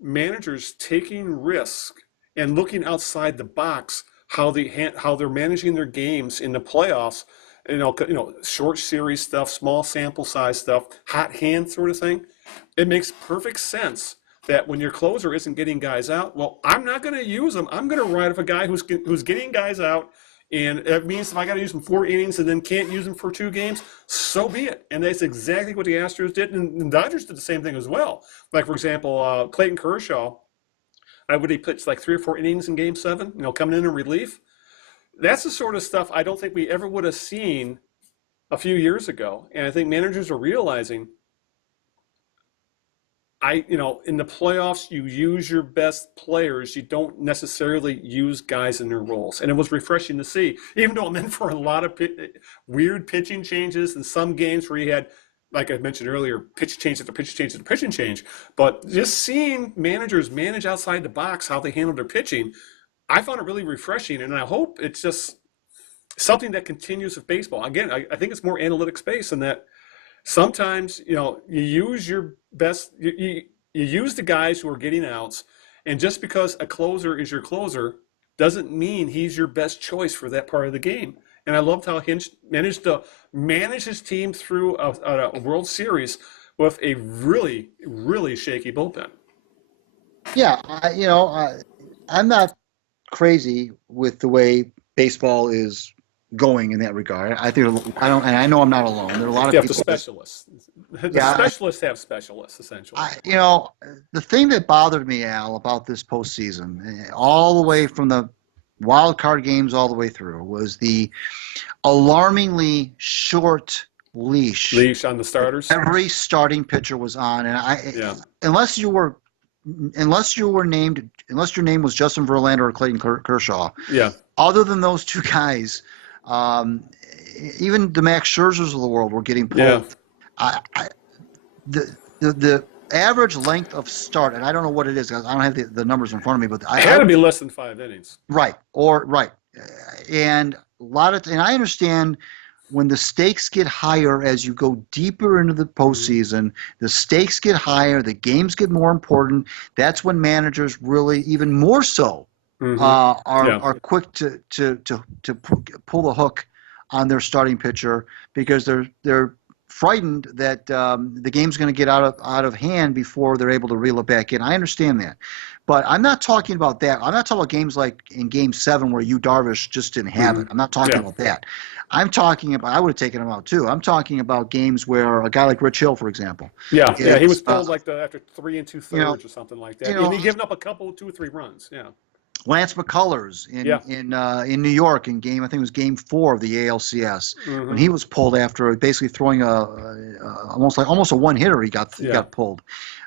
managers taking risk and looking outside the box, how they're managing their games in the playoffs. Short series stuff, small sample size stuff, hot hand sort of thing. It makes perfect sense that when your closer isn't getting guys out, well, I'm not going to use them. I'm going to ride with a guy who's getting guys out, and that means if I got to use him 4 innings and then can't use him for 2 games, so be it. And that's exactly what the Astros did, and the Dodgers did the same thing as well. Like, for example, Clayton Kershaw, he pitched like 3 or 4 innings in Game 7, coming in relief. That's the sort of stuff I don't think we ever would have seen a few years ago. And I think managers are realizing, in the playoffs, you use your best players. You don't necessarily use guys in their roles. And it was refreshing to see, even though I'm in for a lot of weird pitching changes in some games where you had, like I mentioned earlier, pitch change after pitch change after pitching change. But just seeing managers manage outside the box, how they handle their pitching, I found it really refreshing, and I hope it's just something that continues with baseball. Again, I think it's more analytics based in that sometimes, you use your best, you use the guys who are getting outs, and just because a closer is your closer doesn't mean he's your best choice for that part of the game. And I loved how Hinch managed to manage his team through a World Series with a really, really shaky bullpen. Yeah, I'm not crazy with the way baseball is going in that regard. I know I'm not alone. There are a lot of people. The specialists. Specialists have specialists, essentially. The thing that bothered me, Al, about this postseason, all the way from the wild card games all the way through, was the alarmingly short leash on the starters. Every starting pitcher was on, and unless your name was Justin Verlander or Clayton Kershaw. Yeah. Other than those 2 guys, even the Max Scherzers of the world were getting pulled. Yeah. The average length of start, and I don't know what it is. I don't have the numbers in front of me, but it had to be less than 5 innings. Right. And and I understand. When the stakes get higher as you go deeper into the postseason, the stakes get higher, the games get more important. That's when managers really, even more so, are quick to pull the hook on their starting pitcher because they're frightened that the game's going to get out of hand before they're able to reel it back in. I understand that. But I'm not talking about that. I'm not talking about games like in Game 7 where Yu Darvish just didn't have it. I'm not talking about that. I'm talking about – I would have taken him out too. I'm talking about games where a guy like Rich Hill, for example. He was pulled after 3 2/3 or something like that. And he given up a couple, 2 or 3 runs, Lance McCullers in New York in I think it was Game 4 of the ALCS when he was pulled after basically throwing almost a one-hitter. He got pulled.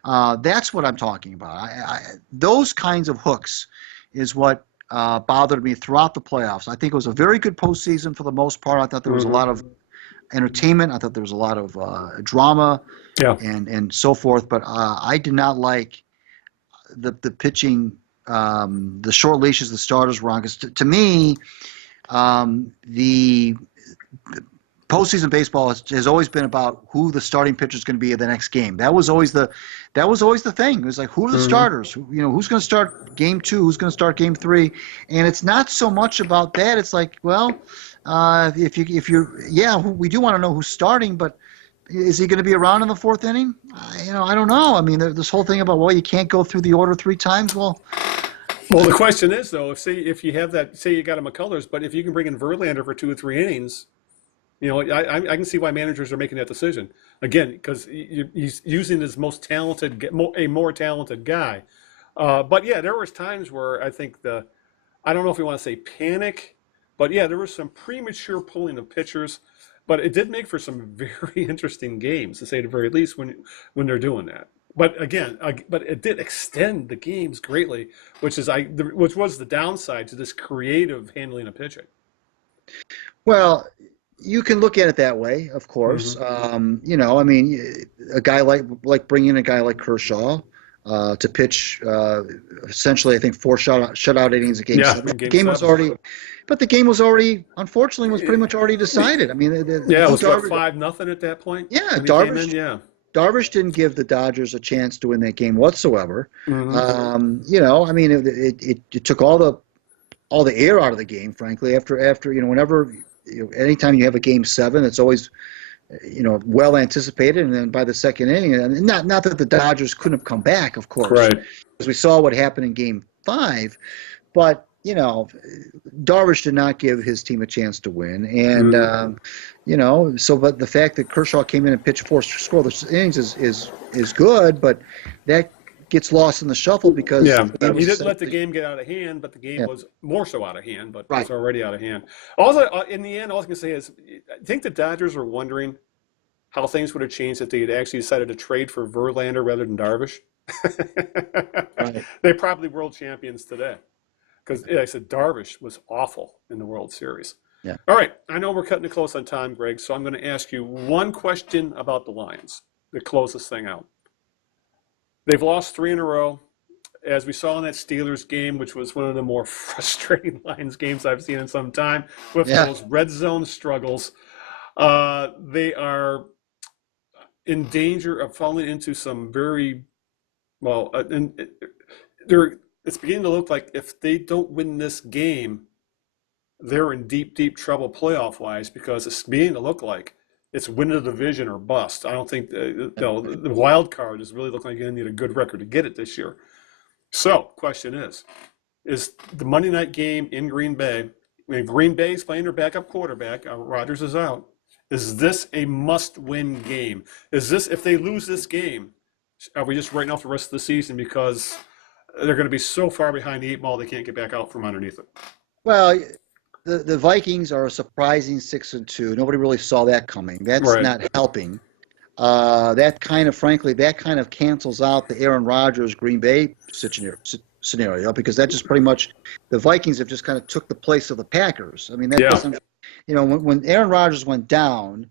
That's what I'm talking about. Those kinds of hooks is what bothered me throughout the playoffs. I think it was a very good postseason for the most part. I thought there was a lot of entertainment. I thought there was a lot of drama and so forth. But I did not like the pitching. The short leashes the starters were on, because to me, the postseason baseball has always been about who the starting pitcher is going to be in the next game. That was always the thing. It was like, who are the starters? Who's going to start Game 2? Who's going to start Game 3? And it's not so much about that. It's like, well, we do want to know who's starting, but is he going to be around in the 4th inning? I don't know. I mean, this whole thing about, you can't go through the order 3 times. Well, the question is, though, if you have that, say you got a McCullers, but if you can bring in Verlander for 2 or 3 innings, I can see why managers are making that decision. Again, because he's using his more talented guy. But, there was times where I think I don't know if you want to say panic, But yeah, there was some premature pulling of pitchers, but it did make for some very interesting games, to say the very least, when they're doing that. But again, but it did extend the games greatly, which was the downside to this creative handling of pitching. Well, you can look at it that way, of course. Mm-hmm. I mean, a guy like bringing a guy like Kershaw to pitch essentially, I think 4 shutout innings a game. Yeah, The game game was seven. already, but the game was already, unfortunately, was pretty much already decided. I mean, It was what, 5-0 at that point. Yeah, when he came in? Yeah. Darvish didn't give the Dodgers a chance to win that game whatsoever. Mm-hmm. I mean, it took all the air out of the game, frankly. After whenever, anytime you have a game 7, it's always, well anticipated, and then by the second inning, and not that the Dodgers couldn't have come back, of course, right? Because we saw what happened in Game 5, but Darvish did not give his team a chance to win, and but the fact that Kershaw came in and pitched 4 scoreless innings is good, but that gets lost in the shuffle because he didn't let the game get out of hand, but the game was more so out of hand, but right. It's already out of hand. Also, in the end, all I was going to say is, I think the Dodgers are wondering how things would have changed if they had actually decided to trade for Verlander rather than Darvish. Right. They're probably world champions today. Because, like I said, Darvish was awful in the World Series. Yeah. All right. I know we're cutting it close on time, Greg, so I'm going to ask you one question about the Lions to close this thing out. They've lost 3 in a row. As we saw in that Steelers game, which was one of the more frustrating Lions games I've seen in some time, with those red zone struggles, they are in danger of falling into some very, it's beginning to look like if they don't win this game, they're in deep, deep trouble playoff-wise, because it's beginning to look like it's win the division or bust. I don't think the wild card is really looking like you're going to need a good record to get it this year. So, question is the Monday night game in Green Bay, when Green Bay's playing their backup quarterback, Rodgers is out, is this a must-win game? Is this, if they lose this game, are we just writing off the rest of the season because they're going to be so far behind the 8 ball they can't get back out from underneath it? Well, the Vikings are a surprising 6-2. Nobody really saw that coming. That's not helping. That kind of cancels out the Aaron Rodgers Green Bay scenario, because that just pretty much, the Vikings have just kind of took the place of the Packers. I mean, when Aaron Rodgers went down,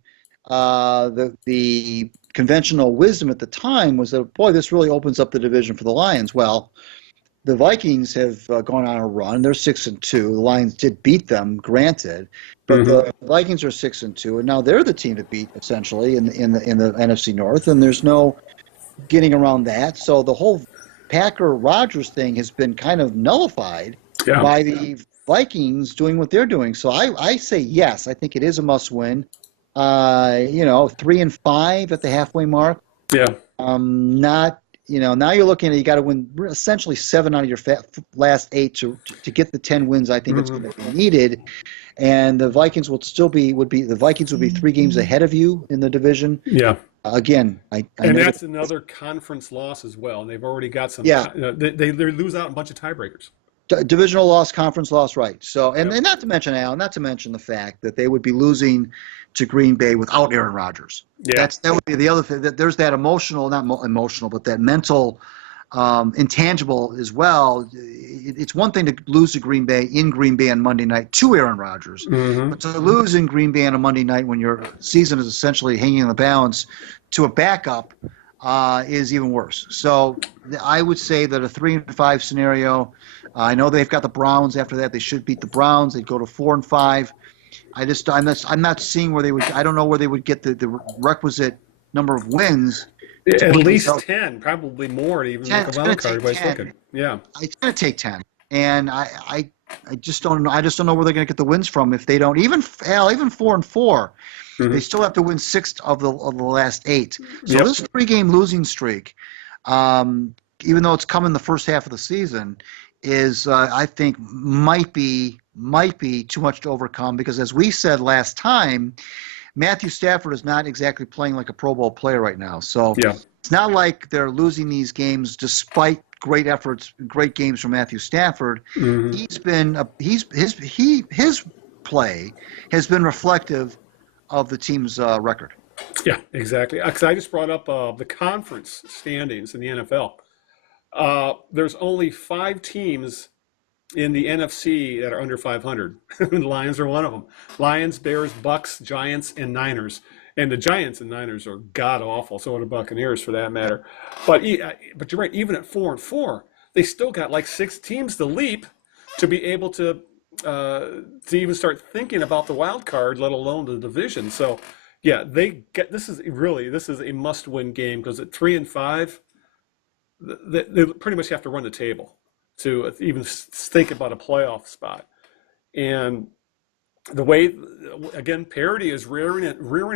the conventional wisdom at the time was that, boy, this really opens up the division for the Lions. Well, the Vikings have gone on a run. They're 6-2. The Lions did beat them, granted, but the Vikings are 6-2, and now they're the team to beat essentially in the NFC North, and there's no getting around that. So the whole Packer-Rodgers thing has been kind of nullified by the Vikings doing what they're doing. So I say yes. I think it is a must-win. 3-5 at the halfway mark. Yeah. Now you're looking at, you got to win essentially 7 out of your last 8 to get the 10 wins. I think it's going to be needed, and the Vikings would be 3 games ahead of you in the division. Yeah. Again, and that's another conference loss as well. And they've already got some. Yeah. They lose out a bunch of tiebreakers. Divisional loss, conference loss, right? So, and not to mention, Al, not to mention the fact that they would be losing to Green Bay without Aaron Rodgers. Yeah, that would be the other thing. That there's that but that mental, intangible as well. It's one thing to lose to Green Bay in Green Bay on Monday night to Aaron Rodgers, but to lose in Green Bay on a Monday night when your season is essentially hanging in the balance to a backup is even worse. So I would say that a 3-5 scenario. I know they've got the Browns after that. They should beat the Browns. They'd go to 4-5. I'm not seeing where they would. I don't know where they would get the requisite number of wins. At least 10, probably more. Even with the wild card, everybody's looking. Yeah, it's going to take 10, and I just don't know. I just don't know where they're going to get the wins from if they don't. Even 4-4, they still have to win 6 of the last 8. So this 3-game losing streak, even though it's come in the first half of the season, is I think might be too much to overcome, because as we said last time, Matthew Stafford is not exactly playing like a Pro Bowl player right now. So it's not like they're losing these games despite great efforts, great games from Matthew Stafford. He's been his play has been reflective of the team's record. Yeah, exactly. Because I just brought up the conference standings in the NFL. There's only 5 teams in the NFC that are under 500. The Lions are one of them. Lions, Bears, Bucks, Giants, and Niners. And the Giants and Niners are god awful. So are the Buccaneers, for that matter. But you're right. Even at 4-4, they still got like 6 teams to leap to be able to even start thinking about the wild card, let alone the division. So yeah, this is a must-win game, because at 3-5, they pretty much have to run the table to even think about a playoff spot. And the way, again, parity is rearing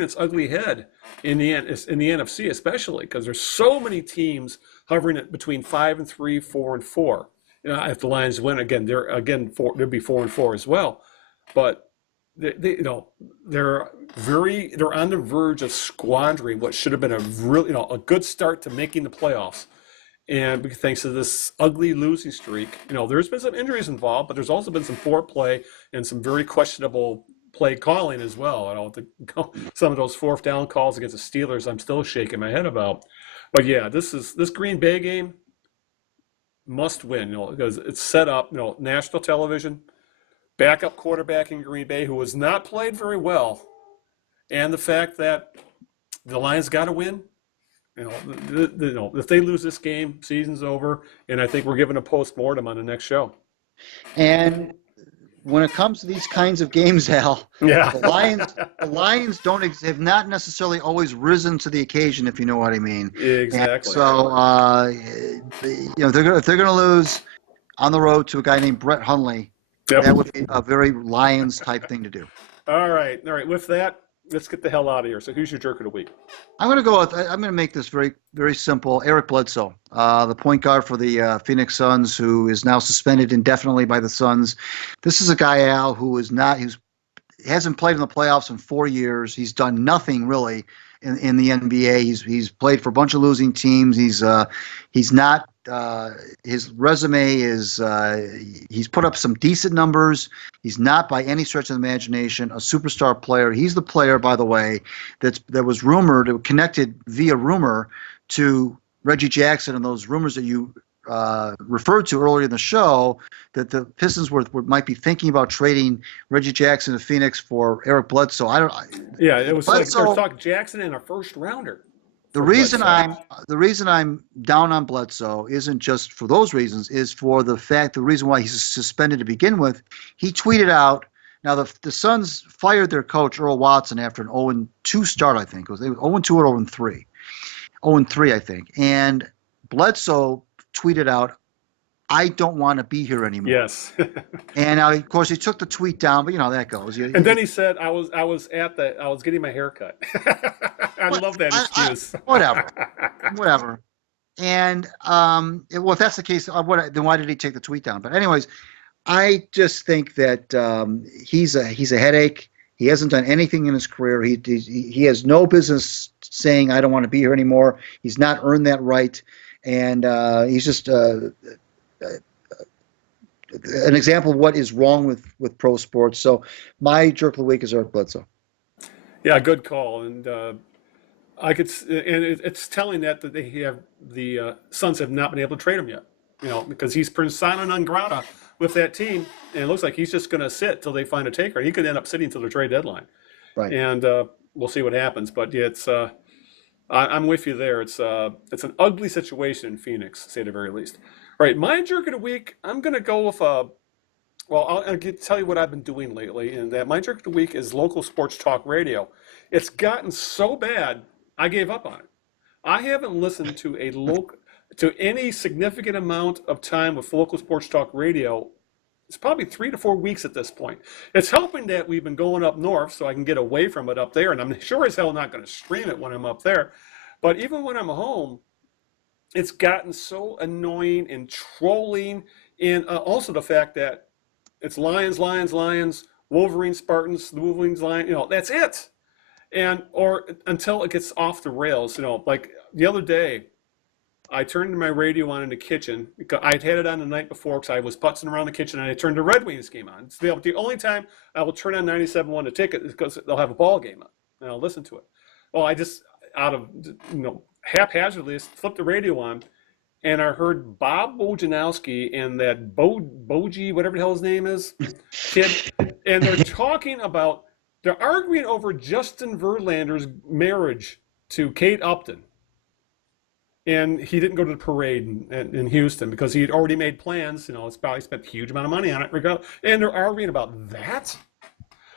its ugly head in the NFC, especially because there's so many teams hovering at between 5-3, 4-4. If the Lions win again, they'll be 4-4 as well. But they're on the verge of squandering what should have been a good start to making the playoffs. And thanks to this ugly losing streak, there's been some injuries involved, but there's also been some poor play and some very questionable play calling as well. Some of those 4th down calls against the Steelers, I'm still shaking my head about. But yeah, this Green Bay game must win, because it's set up, national television, backup quarterback in Green Bay who has not played very well, and the fact that the Lions got to win. If they lose this game, season's over, and I think we're giving a post-mortem on the next show. And when it comes to these kinds of games, Al, yeah, the Lions have not necessarily always risen to the occasion, if you know what I mean. Exactly. And so, if they're going to lose on the road to a guy named Brett Hundley, that would be a very Lions type thing to do. All right. With that, let's get the hell out of here. So who's your jerk of the week? I'm going to make this very, very simple. Eric Bledsoe, the point guard for the Phoenix Suns, who is now suspended indefinitely by the Suns. This is a guy, Al, who hasn't played in the playoffs in 4 years. He's done nothing really in the NBA. He's played for a bunch of losing teams. He's not. His resume is he's put up some decent numbers. He's not by any stretch of the imagination a superstar player. He's the player, by the way, that was connected via rumor to Reggie Jackson, and those rumors that you referred to earlier in the show, that the Pistons might be thinking about trading Reggie Jackson to Phoenix for Eric Bledsoe. It was Bledsoe, like they're talking Jackson in a 1st rounder. The reason I'm down on Bledsoe isn't just for those reasons, is for the reason why he's suspended to begin with. He tweeted out, now the Suns fired their coach Earl Watson after an 0-2 start, I think. It was 0-2 or 0-3. 0-3, I think. And Bledsoe tweeted out, "I don't want to be here anymore." Yes. And of course he took the tweet down, but that goes. And then he said, I was getting my hair cut. I love that excuse. Whatever. And if that's the case, then why did he take the tweet down? But anyways, I just think that he's a headache. He hasn't done anything in his career. He has no business saying, "I don't want to be here anymore." He's not earned that right, and he's just an example of what is wrong with pro sports. So my jerk of the week is Eric Bledsoe. Yeah, good call. And it's telling that the Suns have not been able to trade him yet. Because he's persona non grata with that team, and it looks like he's just going to sit till they find a taker. He could end up sitting till the trade deadline. Right. And we'll see what happens. But yeah, I'm with you there. It's an ugly situation in Phoenix, to say the very least. All right, my jerk of the week, I'm going to go with I'll tell you what I've been doing lately, and that my jerk of the week is local sports talk radio. It's gotten so bad, I gave up on it. I haven't listened to any significant amount of time with local sports talk radio. It's probably 3 to 4 weeks at this point. It's helping that we've been going up north so I can get away from it up there, and I'm sure as hell not going to stream it when I'm up there. But even when I'm home, it's gotten so annoying and trolling, and also the fact that it's Lions, Wolverines, Spartans, the Wolverines, Lions, that's it. Or until it gets off the rails, like the other day, I turned my radio on in the kitchen because I'd had it on the night before because I was putzing around the kitchen and I turned the Red Wings game on. It's the only time I will turn on 97.1 to ticket is because they'll have a ball game on and I'll listen to it. Well, I just out of haphazardly flipped the radio on and I heard Bob Bojanowski and that Boji, whatever the hell his name is, kid, and they're arguing over Justin Verlander's marriage to Kate Upton. And he didn't go to the parade in Houston because he had already made plans. It's probably spent a huge amount of money on it. And they're arguing about that.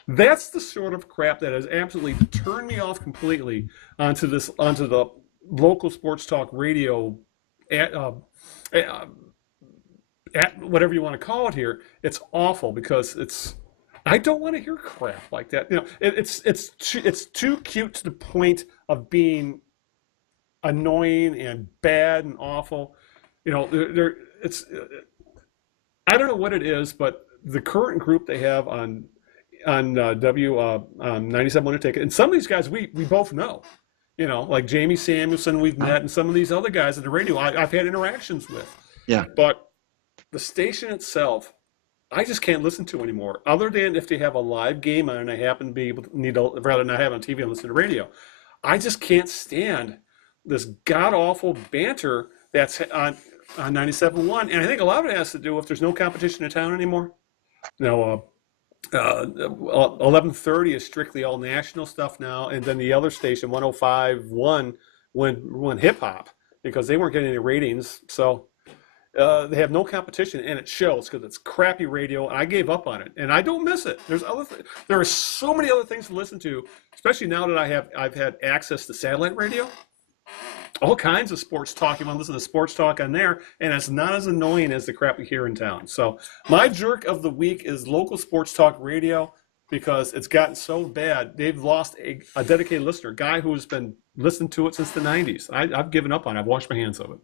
That's the sort of crap that has absolutely turned me off completely onto the local sports talk radio, at whatever you want to call it here. It's awful because I don't want to hear crap like that. It's too cute to the point of being annoying and bad and awful. I don't know what it is, but the current group they have on 97.1 Ticket, and some of these guys we both know, like Jamie Samuelson we've met, and some of these other guys at the radio I've had interactions with. Yeah. But the station itself, I just can't listen to anymore, other than if they have a live game on and I happen to be able to rather not have on TV and listen to radio. I just can't stand this god-awful banter that's on 97.1. And I think a lot of it has to do with there's no competition in town anymore. 11:30 is strictly all national stuff now. And then the other station, 105.1, went hip-hop because they weren't getting any ratings. So they have no competition, and it shows because it's crappy radio. And I gave up on it, and I don't miss it. There are so many other things to listen to, especially now that I've had access to satellite radio. All kinds of sports talk. You want to listen to sports talk on there, and it's not as annoying as the crap we hear in town. So my jerk of the week is local sports talk radio because it's gotten so bad. They've lost a dedicated listener, a guy who's been listening to it since the 90s. I've given up on it. I've washed my hands of it.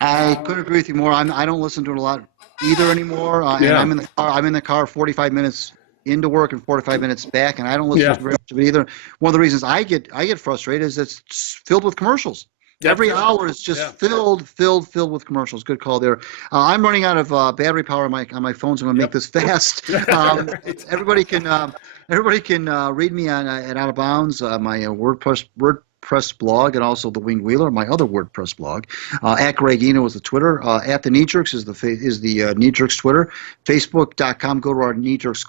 I couldn't agree with you more. I don't listen to it a lot either anymore. And I'm in the car 45 minutes into work and 45 minutes back, and I don't listen to very much of it either. One of the reasons I get frustrated is it's filled with commercials. Every hour is just filled with commercials. Good call there. I'm running out of battery power on my phone, so I'm gonna make this fast. Everybody can read me on at Out of Bounds, my WordPress blog, and also the Winged Wheeler, my other WordPress blog. At Greg Eno is the Twitter. At the Knee Jerks is the Knee Jerks Twitter. Facebook.com. Go to our Knee Jerks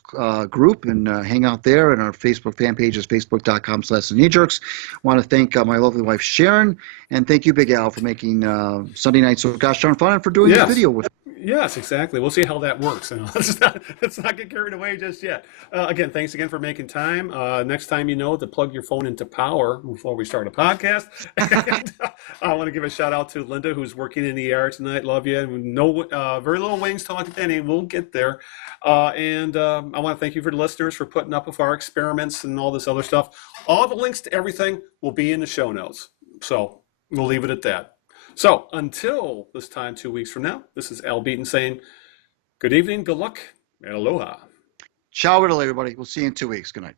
group and hang out there. And our Facebook fan page is facebook.com/the Knee Jerks. Want to thank my lovely wife Sharon, and thank you, Big Al, for making Sunday night so gosh darn fun and for doing this video with. Yes, exactly. We'll see how that works. Let's not get carried away just yet. Again, thanks again for making time. Next time to plug your phone into power before we start a podcast. And, I want to give a shout out to Linda, who's working in the air tonight. Love you. Very little Wings talk at any. We'll get there. And I want to thank you for the listeners for putting up with our experiments and all this other stuff. All the links to everything will be in the show notes. So we'll leave it at that. So until this time 2 weeks from now, this is Al Beaton saying good evening, good luck, and aloha. Ciao, everybody. We'll see you in 2 weeks. Good night.